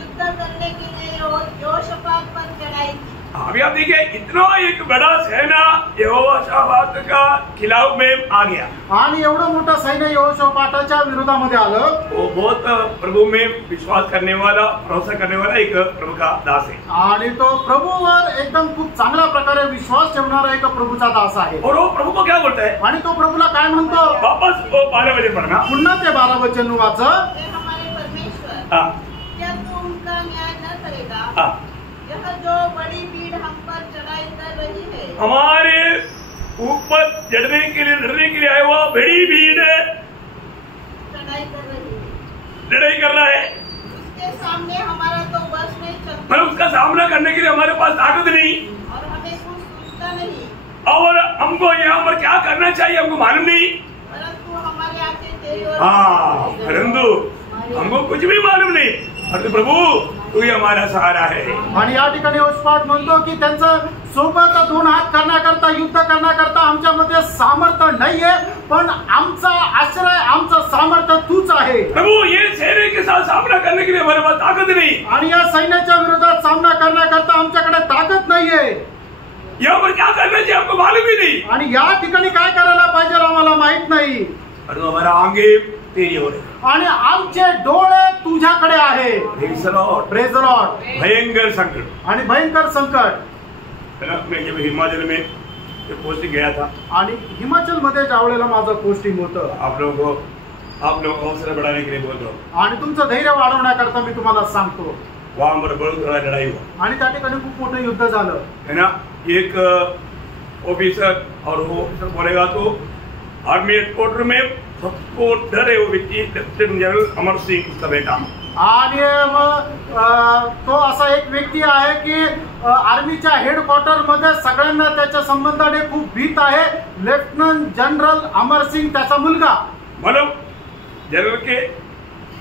युद्ध करने के लिए यहोशापात पर चढ़ाई की। अभी आप देखिए इतना एक बड़ा सेना यहोशापात का खिलाफ में आ गया आणि एवढं मोठं सैन्य यहोशापाताच्या विरोधामध्ये आलं। वो बहुत प्रभु में विश्वास करने वाला भरोसा करने वाला एक प्रभु का दास है आणि तो प्रभूवर एकदम खूप चांगल्या प्रकारे विश्वास ठेवणारा एक प्रभूचा दास आहे। और वो प्रभु को क्या बोलता है आणि तो प्रभूला काय म्हणतो? वापस वो 12 वचन पढ़ना पुन्हा ते 12 वचन वाचा। हे हमारे परमेश्वर, क्या तू उनका न्याय न करेगा? यह जो बड़ी भीड़ हम पर चढ़ाई कर रही है, हमारे ऊपर चढ़ने के लिए लड़ने के लिए आया हुआ बड़ी भीड़ चढ़ाई कर रही है, लड़ाई कर रहा है उसके सामने हमारा तो बस नहीं चलता पर उसका सामना करने के लिए हमारे पास ताकत नहीं और हमें कुछ सूझता नहीं, और हमको यहाँ पर क्या करना चाहिए हमको मालूम नहीं। परंतु हमारी आंखें तेरी ओर। परंतु हमको कुछ भी मालूम नहीं, और प्रभु तू ही हमारा सहारा है। आणि या ठिकाणी यहोशापात म्हणतो की त्यांचं सोबत 2 हात करण्याकरता युद्ध करण्याकरता आमच्यामध्ये सामर्थ्य नाहीये, पण आमचा आश्रय आमचं सामर्थ्य तूच आहे। प्रभु ये सेना के साथ सामना करने के लिए हमारे पास ताकत नहीं, आणि या सैन्याच्या विरोधात सामना करण्याकरता आमच्याकडे ताकद नाहीये। यहाँ पर क्या करना चाहिए हमको मालूम ही नहीं, आणि या ठिकाणी काय करायला पाहिजे आम्हाला माहित नाही। और हमारा आगे तेरी ओर है आणि आमचे डोळे तुझ्याकडे आहे। Praise the Lord. Praise the Lord. भयंकर संकट आणि भयंकर संकट। मैं जब हिमाचल में पोस्टिंग गया था आणि हिमाचल मध्ये ज्या वेळेला माझं पोस्टिंग होतं, आप लोगों को हौसला बढ़ाने के लिए बोल रहा हूँ, आणि तुमचं धैर्य वाढवण्याकरता मी तुम्हाला सांगतो, वहाँ पर बहुत बड़ा लड़ाई हुआ आणि त्या ठिकाणी खूप मोठं युद्ध झालं है ना। एक ऑफिसर, और वो ऑफिसर बोलेगा तो आर्मी हेडक्वार्टर में सबको डर है वो व्यक्ति लेफ्टिनेंट जनरल अमर सिंह, उसका बेटा। आणि मग तो असा एक व्यक्ती आहे की आर्मीच्या हेडक्वार्टर मध्ये सगळ्यांना त्याच्या संबंधाने खूप भीत आहे, लेफ्टनंट जनरल अमर सिंग त्याचा मुलगा। मतलब जनरल के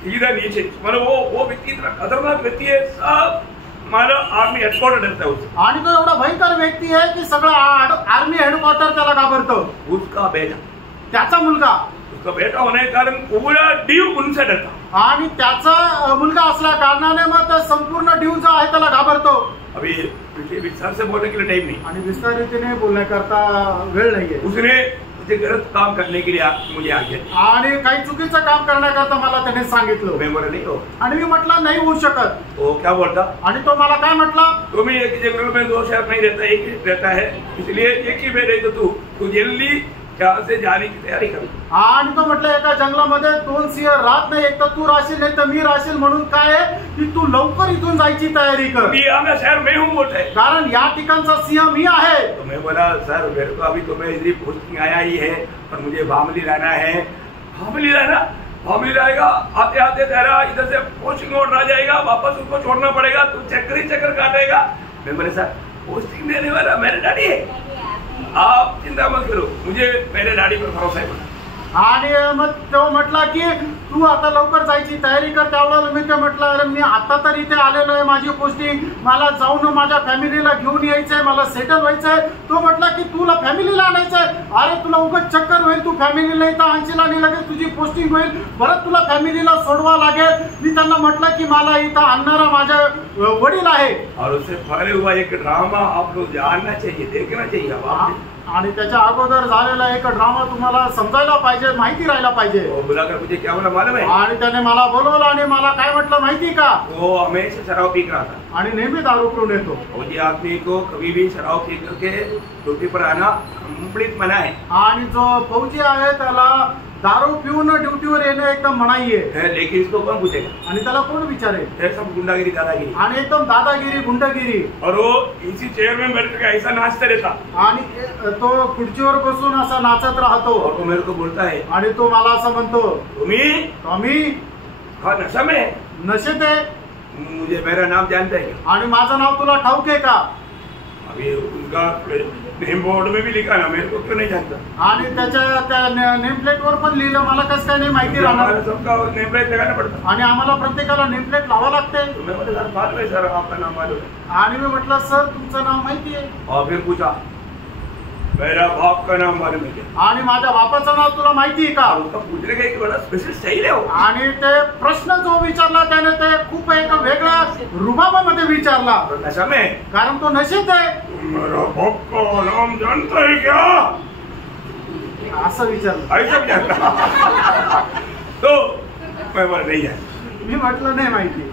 सीधा नीचे, मतलब वो व्यक्ति इतना खतरनाक व्यक्ति है, सब हमारा आर्मी हेडक्वार्टर डरता है उससे। आणि तो एवढा भयंकर व्यक्ती आहे की सगळं आर्मी हेडक्वार्टर त्याला घाबरतो। उसका बेटा, त्याचा मुलगा, उसका बेटा होने के कारण पूरा ड्यू उनसे डरता, आणि त्याचा मुलगा असल्या कारणाने मग संपूर्ण ड्यू जो आहे त्याला घाबरतो। अभी विस्तार से बोलने के लिए टाइम नहीं, आणि विस्तार रीतीने बोलण्याकरता वेळ नाहीये। उसने मुझे गलत काम करने के लिए मुझे आगे, आणि काही चुकीचं काम करण्याकरता मला त्याने सांगितलं। मैं बोला नहीं हो, आणि मी म्हटलं नाही होऊ शकत। वो क्या बोलता, आणि तो मला काय म्हटला, तो मैं एक जंगल में 2 शहर नहीं रहता, एक ही रहता है, इसलिए एक ही में रहे तो तू जल्दी यहाँ से जाने की तैयारी कर। आणि तो म्हटलं एका जंगलामध्ये 2 सिंह राहत नाही, एक तर तू राहशील नाही तर मी राहशील, म्हणून काय आहे की तू लवकर इथून जायची तयारी कर, यहाँ का शहर मैं हूँ बोलते, कारण या ठिकाणचा सिंह मी आहे। तो मैं बोला सर मेरे को अभी तो मैं इधर पोस्टिंग आया ही है, पर मुझे भामली रहना है। भामली रहेगा, आते आते तेरा इधर से पोस्टिंग ऑर्डर आ जाएगा, वापस उसको छोड़ना पड़ेगा, तू चक्कर काटेगा। मैं बोले सर पोस्टिंग देने वाला मेरे डैडी है, आप चिंता मत करो, मुझे मेरे डैडी पर भरोसा है। आणि मग तो म्हटला की तू आता लवकर जायची तयारी कर। त्यावेळेला मी ते म्हटलं अरे मी आता तर इथे आलेलो आहे, माझी पोस्टिंग, मला जाऊन माझ्या फॅमिलीला घेऊन यायचंय, मला सेटल व्हायचंय। तो म्हटला की तुला फॅमिलीला आणायचंय, अरे तुला उगाच चक्कर होईल, तू फॅमिलीला इथं आणशील आणि लगेच तुझी पोस्टिंग होईल, परत तुला फॅमिलीला सोडवा लागेल। मी त्यांना म्हटलं की मला इथं आणणारा माझा वडील आहे। और उससे पहले हुआ एक ड्रामा आप लोग जानना चाहिए, देखना चाहिए। आणि त्याच्या अगोदर झालेला एक ड्रामा तुम्हाला समजायला पाहिजे, माहिती राहायला पाहिजे। वो बुलाकर मुझे क्या बोला मालूम है, आणि त्याने मला बोलवलं आणि मला काय म्हटलं माहिती का, वो हमेशा शराब पी रहा था आणि नेहमी दारू पिऊन येतो। फौजी आदमी को कभी भी शराब पी करके ड्यूटी पर आना कंप्लीट मना है। आणि जो फौजी आहे त्याला दारू पिऊन ड्युटीवर येणं एकदम मनाई आहे. लेकिन इसको कौन पूछेगा? आणि त्याला कोण विचारेल? ये सब गुंडागिरी दादागिरी. आणि एकदम दादागिरी गुंडगिरी. और वो इसी चेयर में बैठ कर ऐसा नाचता रहता. आणि तो खुर्चीवर बसून असा नाचत राहतो. और वो मेरे को बोलता है. आणि तो मला असं म्हणतो, तुम्ही हाँ नशा में नशेत आहे. मुझे मेरा नाम जानता है? आणि माझं नाव तुला ठाऊक आहे का? अभी उनका नेम बोर्ड में भी लिखा ना, मेरे को क्यों नहीं जानता? आणि त्याच्या त्या नेम प्लेट वर पण लिहिलं, मला कसं काय नाही माहिती राहणार? सबका नेम प्लेट लगाना पड़ता. आणि आम्हाला प्रत्येकाला नेम प्लेट लावा लागते. मैं बोला सर मालूम है सर, आपका नाम मालूम है. आणि मी म्हटलं सर तुमचं नाव माहिती आहे. और फिर पूछा मेरा बाप का नाम मालूम है क्या? आणि माझ्या बापाचं नाव तुला माहिती आहे का? उसका पूछने का एक बड़ा स्पेशल स्टाइल है वो. आणि ते प्रश्न जो विचारला त्याने ते खूप एक वेगळ्या रुबाबामध्ये विचारला. नशा में, कारण तो नशेत आहे. मेरा बाप का नाम जानता है क्या? असं विचारलं. ऐसा भी जानता. तो मैं बोला नहीं है. मी म्हटलं नाही माहिती.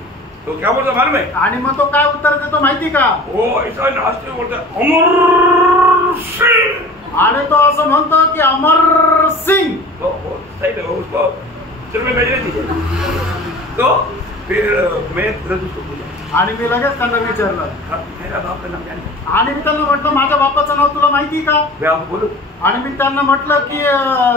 तो क्या बोलता मालूम है? आणि मग तो काय उत्तर देतो माहिती का? वो ऐसा नाचते बोलता अमर सिंह. आणि तो असं म्हणतो की अमर सिंग. तो सही है, उसको सिर में भेजने दीजिए. तो फिर मैं तुरंत उसको पूछा आणि मी लगेच त्यांना विचारलं, मेरा बाप का नाम जानते हैं? आणि मी त्यांना म्हटलं माझ्या बापाचं नाव तुला माहिती का? मैं आपको बोलूं? आणि मी त्यांना म्हटलं की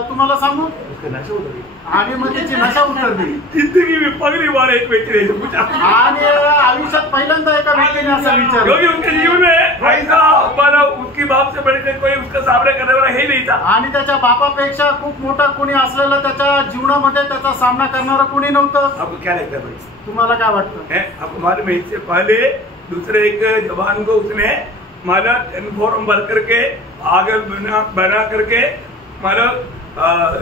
तुम्हाला सांगू? उसका नशा उतर गया. आणि मग त्याची नशा उतरली. जिंदगी में पहली बार एक व्यक्ति ने पूछा. आणि आयुष्यात पहिल्यांदा एका व्यक्तीने असं विचारलं. क्योंकि उनके जीवन में ऐसा हमारा उसकी बाप से बढ़कर कोई उसका सामना करने वाला ही नहीं था. आणि त्याच्या बापापेक्षा खूप मोठा कोणी असलेलं त्याच्या जीवनामध्ये त्याचा सामना करणारा कोणी नव्हतं. आपको क्या लगता है भाई? तुम्हाला काय वाटतं? आपको मालूम है इससे पहले दूसरे एक जवान को उसने माला फॉर्म भर करके पागल बना करके माला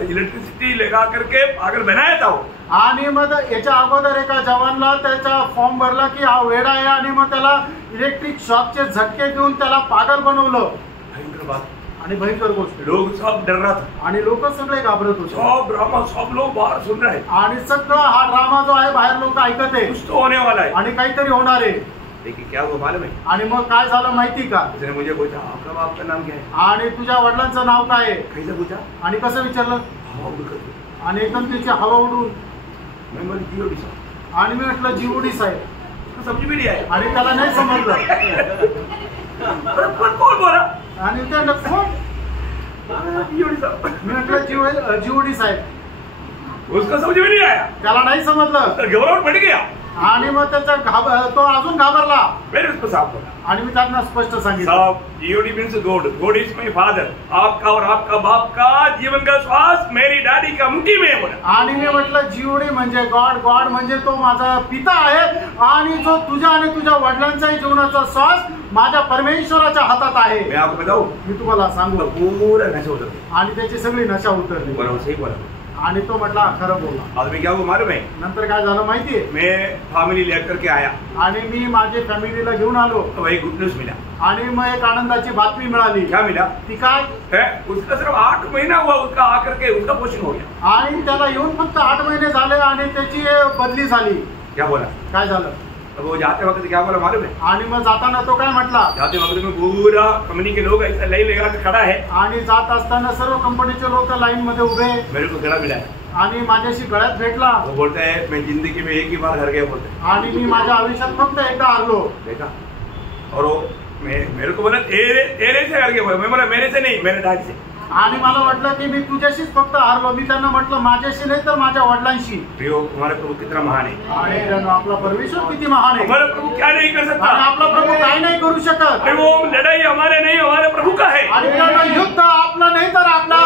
इलेक्ट्रिसिटी लगा करके पागल बनाया था वो. आणि मग याच्या अगोदर एका जवानला त्याचा फॉर्म भरला की हा वेडा आहे, आणि मग त्याला इलेक्ट्रिक शॉकचे झटके देऊन त्याला पागल बनवलं. भयंकर बात. आणि भयंकर गोष्ट. लोग सब डर रहा था. आणि लोक सगळे घाबरत होते. सब ड्रामा सब लोग बाहर सुन रहे हैं. आणि सगळं हा ड्रामा जो आहे बाहेर लोक ऐकत आहे. कुछ तो होने वाला है. आणि काहीतरी होणार आहे. लेकिन क्या हुआ मालूम है? आणि मग काय झालं माहिती का? उसने मुझे पूछा आपका बाप का नाम क्या है? आणि तुझ्या वडिलांचं नाव काय आहे? कैसे पूछा? आणि कसं विचारलं? हवा उड़ करके. आणि एकदम त्याची हवा उडून. मैं बोली जीओडी साहब. आणि मी म्हटलं जीवडी साहेब. उसको समझ भी नहीं आया. आणि त्याला नाही समजलं. पर कौन बोला? आणि त्याला कोण? जीओडी साहब. मी म्हटलं जीवडी साहेब. उसको समझ में नहीं आया. त्याला नाही समजलं. तो घबराहट बढ़ गया. आणि मग त्याचा तो अजून घाबरला. मैंने उसको साफ बोला. आणि मी त्यांना स्पष्ट सांगितलं, साहब G O D means god. God is my father. आपका और आपका बाप का जीवन का श्वास मेरी डैडी का मुट्ठी में है बोला. आणि मी म्हटलं जीवडी म्हणजे गॉड. गॉड म्हणजे तो माझा पिता आहे, आणि जो तुझ्या आणि तुझ्या वडिलांचाही जीवनाचा श्वास माझ्या परमेश्वराच्या हातात आहे. मैं आपको बताऊं, मी तुम्हाला सांगू. पूरा नशा उतर गया. आणि त्याची सगळी नशा उतरली. बरोबर सही बोला. आणि तो म्हटला खरं बोला. आज मैं क्या हुआ मालूम है? नंतर काय झालं माहितीये? मैं फैमिली लेकर के आया. आणि मी माझी फॅमिलीला घेऊन आलो. तो वही गुड न्यूज मिला. आणि मग एक आनंदाची बातमी मिळाली. क्या मिला? ती काय है? उसका सिर्फ 8 महीना हुआ उसका आकर के उसका पोस्टिंग हो गया. आणि त्याला येऊन फक्त 8 महिने झाले आणि त्याची बदली झाली. क्या बोला? काय झालं? अब वो जाते वक्त क्या बोला मालूम है? आणि मग जाताना तो काय म्हटला? जाते वक्त में पूरा कंपनी के लोग ऐसा लाइन लगा के खड़ा है. आणि जात असताना सर्व कंपनीचे लोक लाईन मध्ये उभे. मेरे को गला मिला है. आणि माझ्याशी गळ्यात भेटला. वो बोलता है मैं जिंदगी में एक ही बार हार गया बोलता है. आणि मी माझ्या आयुष्यात फक्त एकदा हारलो. देखा? और वो मेरे को बोला तेरे से हार गया. मैं बोला मेरे से नहीं, मेरे डैड से. आणि मला वाटलं की मी तुझ्याशीच फक्त हारलो. मी त्यांना म्हटलं माझ्याशी नाही तर माझ्या वडिलांशी. प्रियो हमारा प्रभु कितना महान है. आणि त्यांना आपला परमेश्वर किती महान आहे. हमारा प्रभु क्या नहीं कर सकता. आणि आपला प्रभू काही नाही करू शकत. अरे वो लड़ाई हमारे नहीं हमारे प्रभु का है. आणि त्यांना युद्ध आपलं नाही तर आपला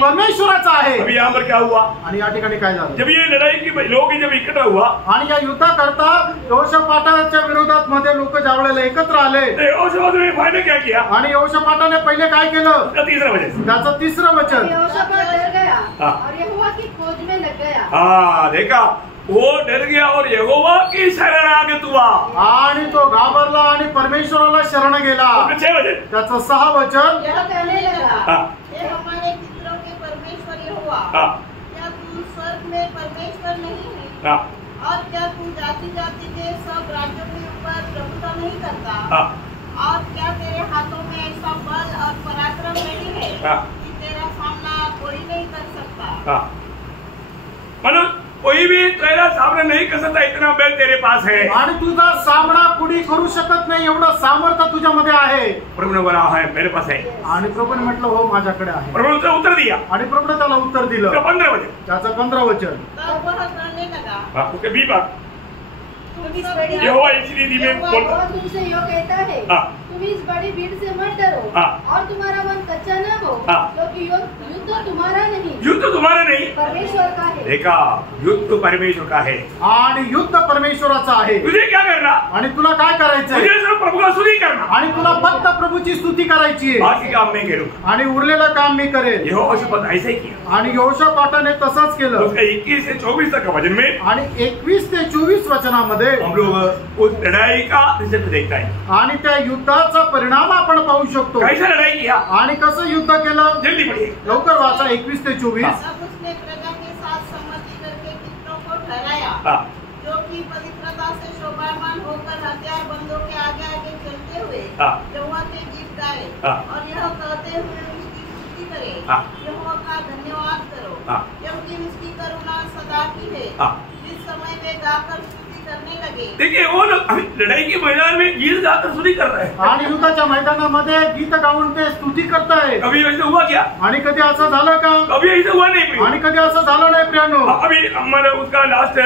परमेश्वराचा आहे. अभी यहाँ पर क्या हुआ? आणि या ठिकाणी काय झालं? जब ये लड़ाई की लोग जब इकट्ठा हुआ, आणि या युद्धाकरता यहोशापाटाच्या विरोधात मध्ये लोक ज्यावेळेला एकत्र आले, यहोशापात ने फायदा क्या किया? आणि यहोशापाटाने पहिले काय केलं? उसका तीसरा वचन. त्याचं तिसरं वचन. यहोशापात डर गया हाँ। और यहोवा की खोज में लग गया. हाँ देखा, वो डर गया और यहोवा की शरणागत हुआ. आणि तो घाबरला आणि परमेश्वराला शरण गेला. उसका 6 वचन. त्याचं 6 वचन. यह कहने लगा, हाँ. हे हमारे पितरों के परमेश्वर यहोवा, हाँ. क्या तू स्वर्ग में परमेश्वर नहीं है? हाँ. और क्या तू जाति जाति के सब राज्यों के ऊपर प्रभुता नहीं करता? हाँ. और क्या तेरे हाथों में ऐसा बल और पराक्रम नहीं है हाँ. कि तेरा सामना कोई नहीं कर सकता? हाँ. म्हणून कोई भी तेरा सामना नहीं कर सकता, इतना बल तेरे पास है। आणि तुझा सामना कुणी करू शकत नाही एवढं सामर्थ्य तुझ्यामध्ये आहे। प्रभु ने बोला है मेरे पास है, आणि प्रभूने म्हटलं हो माझ्याकडे आहे। प्रभु ने उत्तर दिया, आणि प्रभूने त्याला उत्तर दिलं। 15 वचन, त्याचं 15 वचन। तब वह कहने लगा, हाँ उसके भी बात तुम इस बड़ी यहोवा इसी रीति में बोलता और तुमसे यो कहता है, हाँ। तुम इस बड़ी भीड़ से मत डरो, हाँ। और तुम्हारा मन कच्चा न हो, हाँ। क्योंकि युद्ध तुम्हारा नहीं, युद्ध तुम्हारा नहीं, परमेश्वर का है। देखा युद्ध परमेश्वर का है। आणि युद्ध परमेश्वराचं आहे। तुझे क्या करना, आणि तुला काय करायचंय? तुझे सिर्फ प्रभु का स्तुति करना, आणि तुला फक्त प्रभूची स्तुती करायची आहे। बाकी काम मैं करूंगा। आणि उरलेलं काम मी करेन। यहोवा शपथ ऐसे ही किया। आणि यहोशापाटाने तसंच केलं। उसका 21 से 24 तक का वचन में आणि 21 ते 24 वचनामध्ये हम लोग उस लड़ाई का रिजल्ट देखता है। आणि त्या युद्धाचा परिणाम आपण पाहू शकतो। कैसे लड़ाई किया, आणि कसं युद्ध केलं? जल्दी पढ़िए। लवकर वाचा 21 ते 24। तब उसने प्रजा के साथ सम्मति करके कितनों को ठहराया, हाँ। जो कि पवित्रता से शोभायमान होकर हथियार बंदों के आगे आगे चलते हुए हाँ। यहोवा के गीत गाए, हाँ। और यह कहते हुए उसकी स्तुति करे, हाँ। यहोवा का धन्यवाद करो, हाँ। क्योंकि उसकी करुणा सदा की है। हाँ। जिस समय वे गाकर स्तुति करने लगे, देखिए वो लोग अभी लड़ाई के मैदान में गीत गाकर स्तुति कर रहे हैं। आणि युद्धाच्या मैदानामध्ये गीत गाऊन ते स्तुती करताय। कभी ऐसा हुआ क्या? आणि कधी असं झालं का? कभी ऐसा हुआ नहीं प्रिय। आणि कधी असं झालं नाही प्रियानो। अभी हमारा उसका लास्ट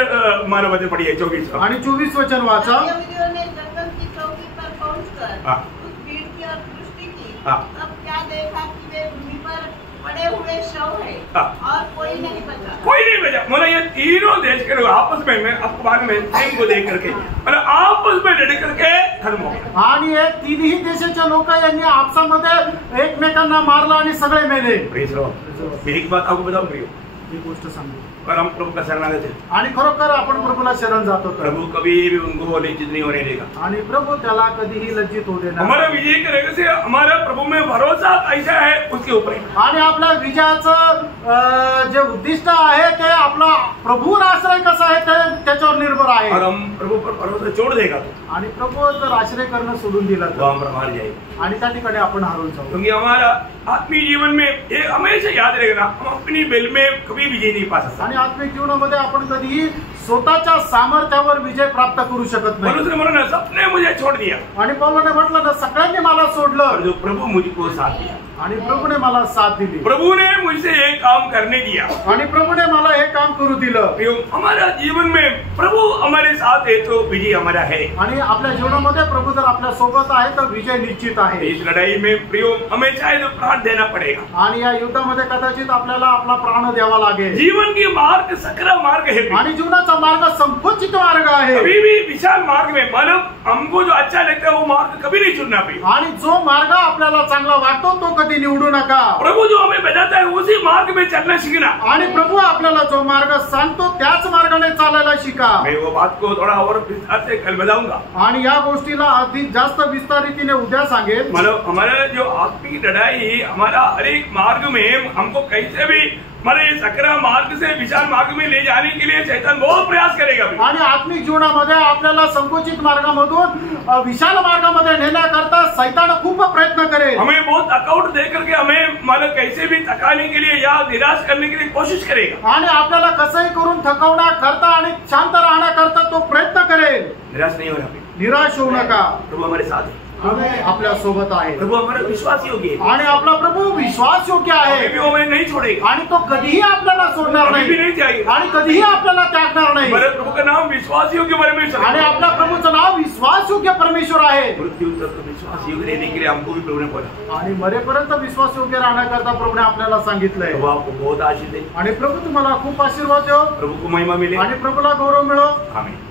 हमारा वचन पढ़िए 24 का। आणि 24 वचन वाचा। यहूदियों ने जंगल की चौकी पर पहुंचकर हाँ। उस भीड़ की ओर दृष्टि की, हाँ। तब क्या देखा कि वे भूमि पर पड़े हुए शव है, हाँ। और कोई नहीं बचा। कोई नहीं बचा। मतलब ये तीनों देश के लोग आपस में, मैं अखबार में टाइम को देख करके मतलब आपस में लड़ करके खत्म हो गए। आणि हे तिन्ही देशाच्या लोक यांनी आपसामध्ये एकमेकांना मारलं आणि सगळे मेले। Praise Lord. एक बात आपको बताऊं प्रियो, ही गोष्ट सांगू। और हम प्रभु का शरणागत है। आणि खरोखर आपण प्रभूला शरण जातो तर प्रभु कभी भी उनको लज्जित नहीं होने देगा। आणि प्रभू त्याला कधीही लज्जित होऊ देणार हमारा विजय के रहस्य से हमारा प्रभु में भरोसा ऐसा है उसके ऊपर है। आणि आपल्या विजयाचं जे उद्दिष्ट आहे ते आपला प्रभूवर आश्रय कसा आहे ते त्याच्यावर निर्भर आहे। और हम प्रभु पर भरोसा छोड़ देगा तो आणि प्रभू जर आश्रय करणं सोडून दिलं वो तर हम हार जाएंगे। आणि त्या ठिकाणी आपण हारून जाऊ। क्योंकि हमारा आत्मीय जीवन में ये हमेशा याद रहेगा, हम अपनी बल में कभी विजय नहीं पा सकते। आणि आत्मिक जीवनामध्ये आपण कधीही स्वतःच्या सामर्थ्यावर विजय प्राप्त करू शकत नाही। पौलुस ने बोला ना, सबने मुझे छोड़ दिया, आणि पौलाने म्हटलं ना, सगळ्यांनी मला सोडलं और जो प्रभु मुझको साथ दिया। आणि प्रभूने मला साथ दिली प्रभु ने मुझसे एक काम करने दिया आणि प्रभूने मला हे काम करू दिलं। प्रियो, हमारा जीवन में प्रभु हमारे साथ है तो विजय हमारा है। आणि आपल्या जीवनामध्ये प्रभू जर आपल्या सोबत आहे तर विजय निश्चित आहे। इस लड़ाई में प्रियो हमें चाहे तो प्राण देना पड़ेगा। आणि या युद्धामध्ये कदाचित आपल्याला आपला प्राण द्यावा लागेल। जीवन की मार्ग सकरा मार्ग है, आणि जीवनाचा मार्ग संकुचित मार्ग आहे। कभी भी विशाल मार्ग में मानव हमको जो अच्छा लगता है वो मार्ग कभी नहीं चुनना प्रियो। आणि जो मार्ग आपल्याला चांगला वाटतो तो कधी निवडू नका। प्रभु जो हमें बताता है उसी मार्ग में चलना सीखना। आणि प्रभू आपल्याला जो मार्ग सांगतो त्याच मार्गाने चालायला शिका। मैं वो बात को थोड़ा और विस्तार से कल बताऊंगा। आणि या गोष्टीला अधिक जास्त विस्तारितीने उद्या सांगेल। मतलब हमारा जो आत्मिक लड़ाई हमारा हर एक मार्ग में हमको कैसे भी हमारे सकरा मार्ग से विशाल मार्ग में ले जाने के लिए शैतान बहुत प्रयास करेगा। आणि आत्मिक जीवनामध्ये आपल्याला संकुचित मार्गामधून विशाल मार्गामध्ये नेण्याकरता सैतान खूप प्रयत्न करेल। हमें बहुत थकावट दे करके हमें मतलब कैसे भी थकाने के लिए या निराश करने के लिए कोशिश करेगा। आणि आपल्याला कसंही करून थकवण्याकरता आणि शांत राहण्याकरता तो प्रयत्न करेल। निराश नहीं होना, निराश होऊ नका। प्रभु हमारे साथ है, प्रभू आपल्या सोबत आहे प्रभु हमारा विश्वास योग्य है, आणि आपला प्रभू विश्वास योग्य कभी आहे भी हमें नहीं छोड़ेगा, आणि तो कधीही आपल्याला सोडणार कभी भी नाही नहीं जाएगा। आणि कधीही आपल्याला त्यागणार नाही। हमारे प्रभु का नाम विश्वास योग्य परमेश्वर आणि है। आपल्या प्रभूचं नाव विश्वास योग्य परमेश्वर आहे। मृत्यु तक विश्वास योग्य रहने के लिए हमको भी प्रभु ने बोला, आणि मरेपर्यंत विश्वास योग्य राहण्याकरता प्रभूने आपल्याला सांगितलंय। प्रभु आपको बहुत आशीष दे, आणि प्रभू तुम्हाला खूप आशीर्वाद देव, प्रभु को महिमा मिले। आणि प्रभूला गौरव मिळो। आमीन।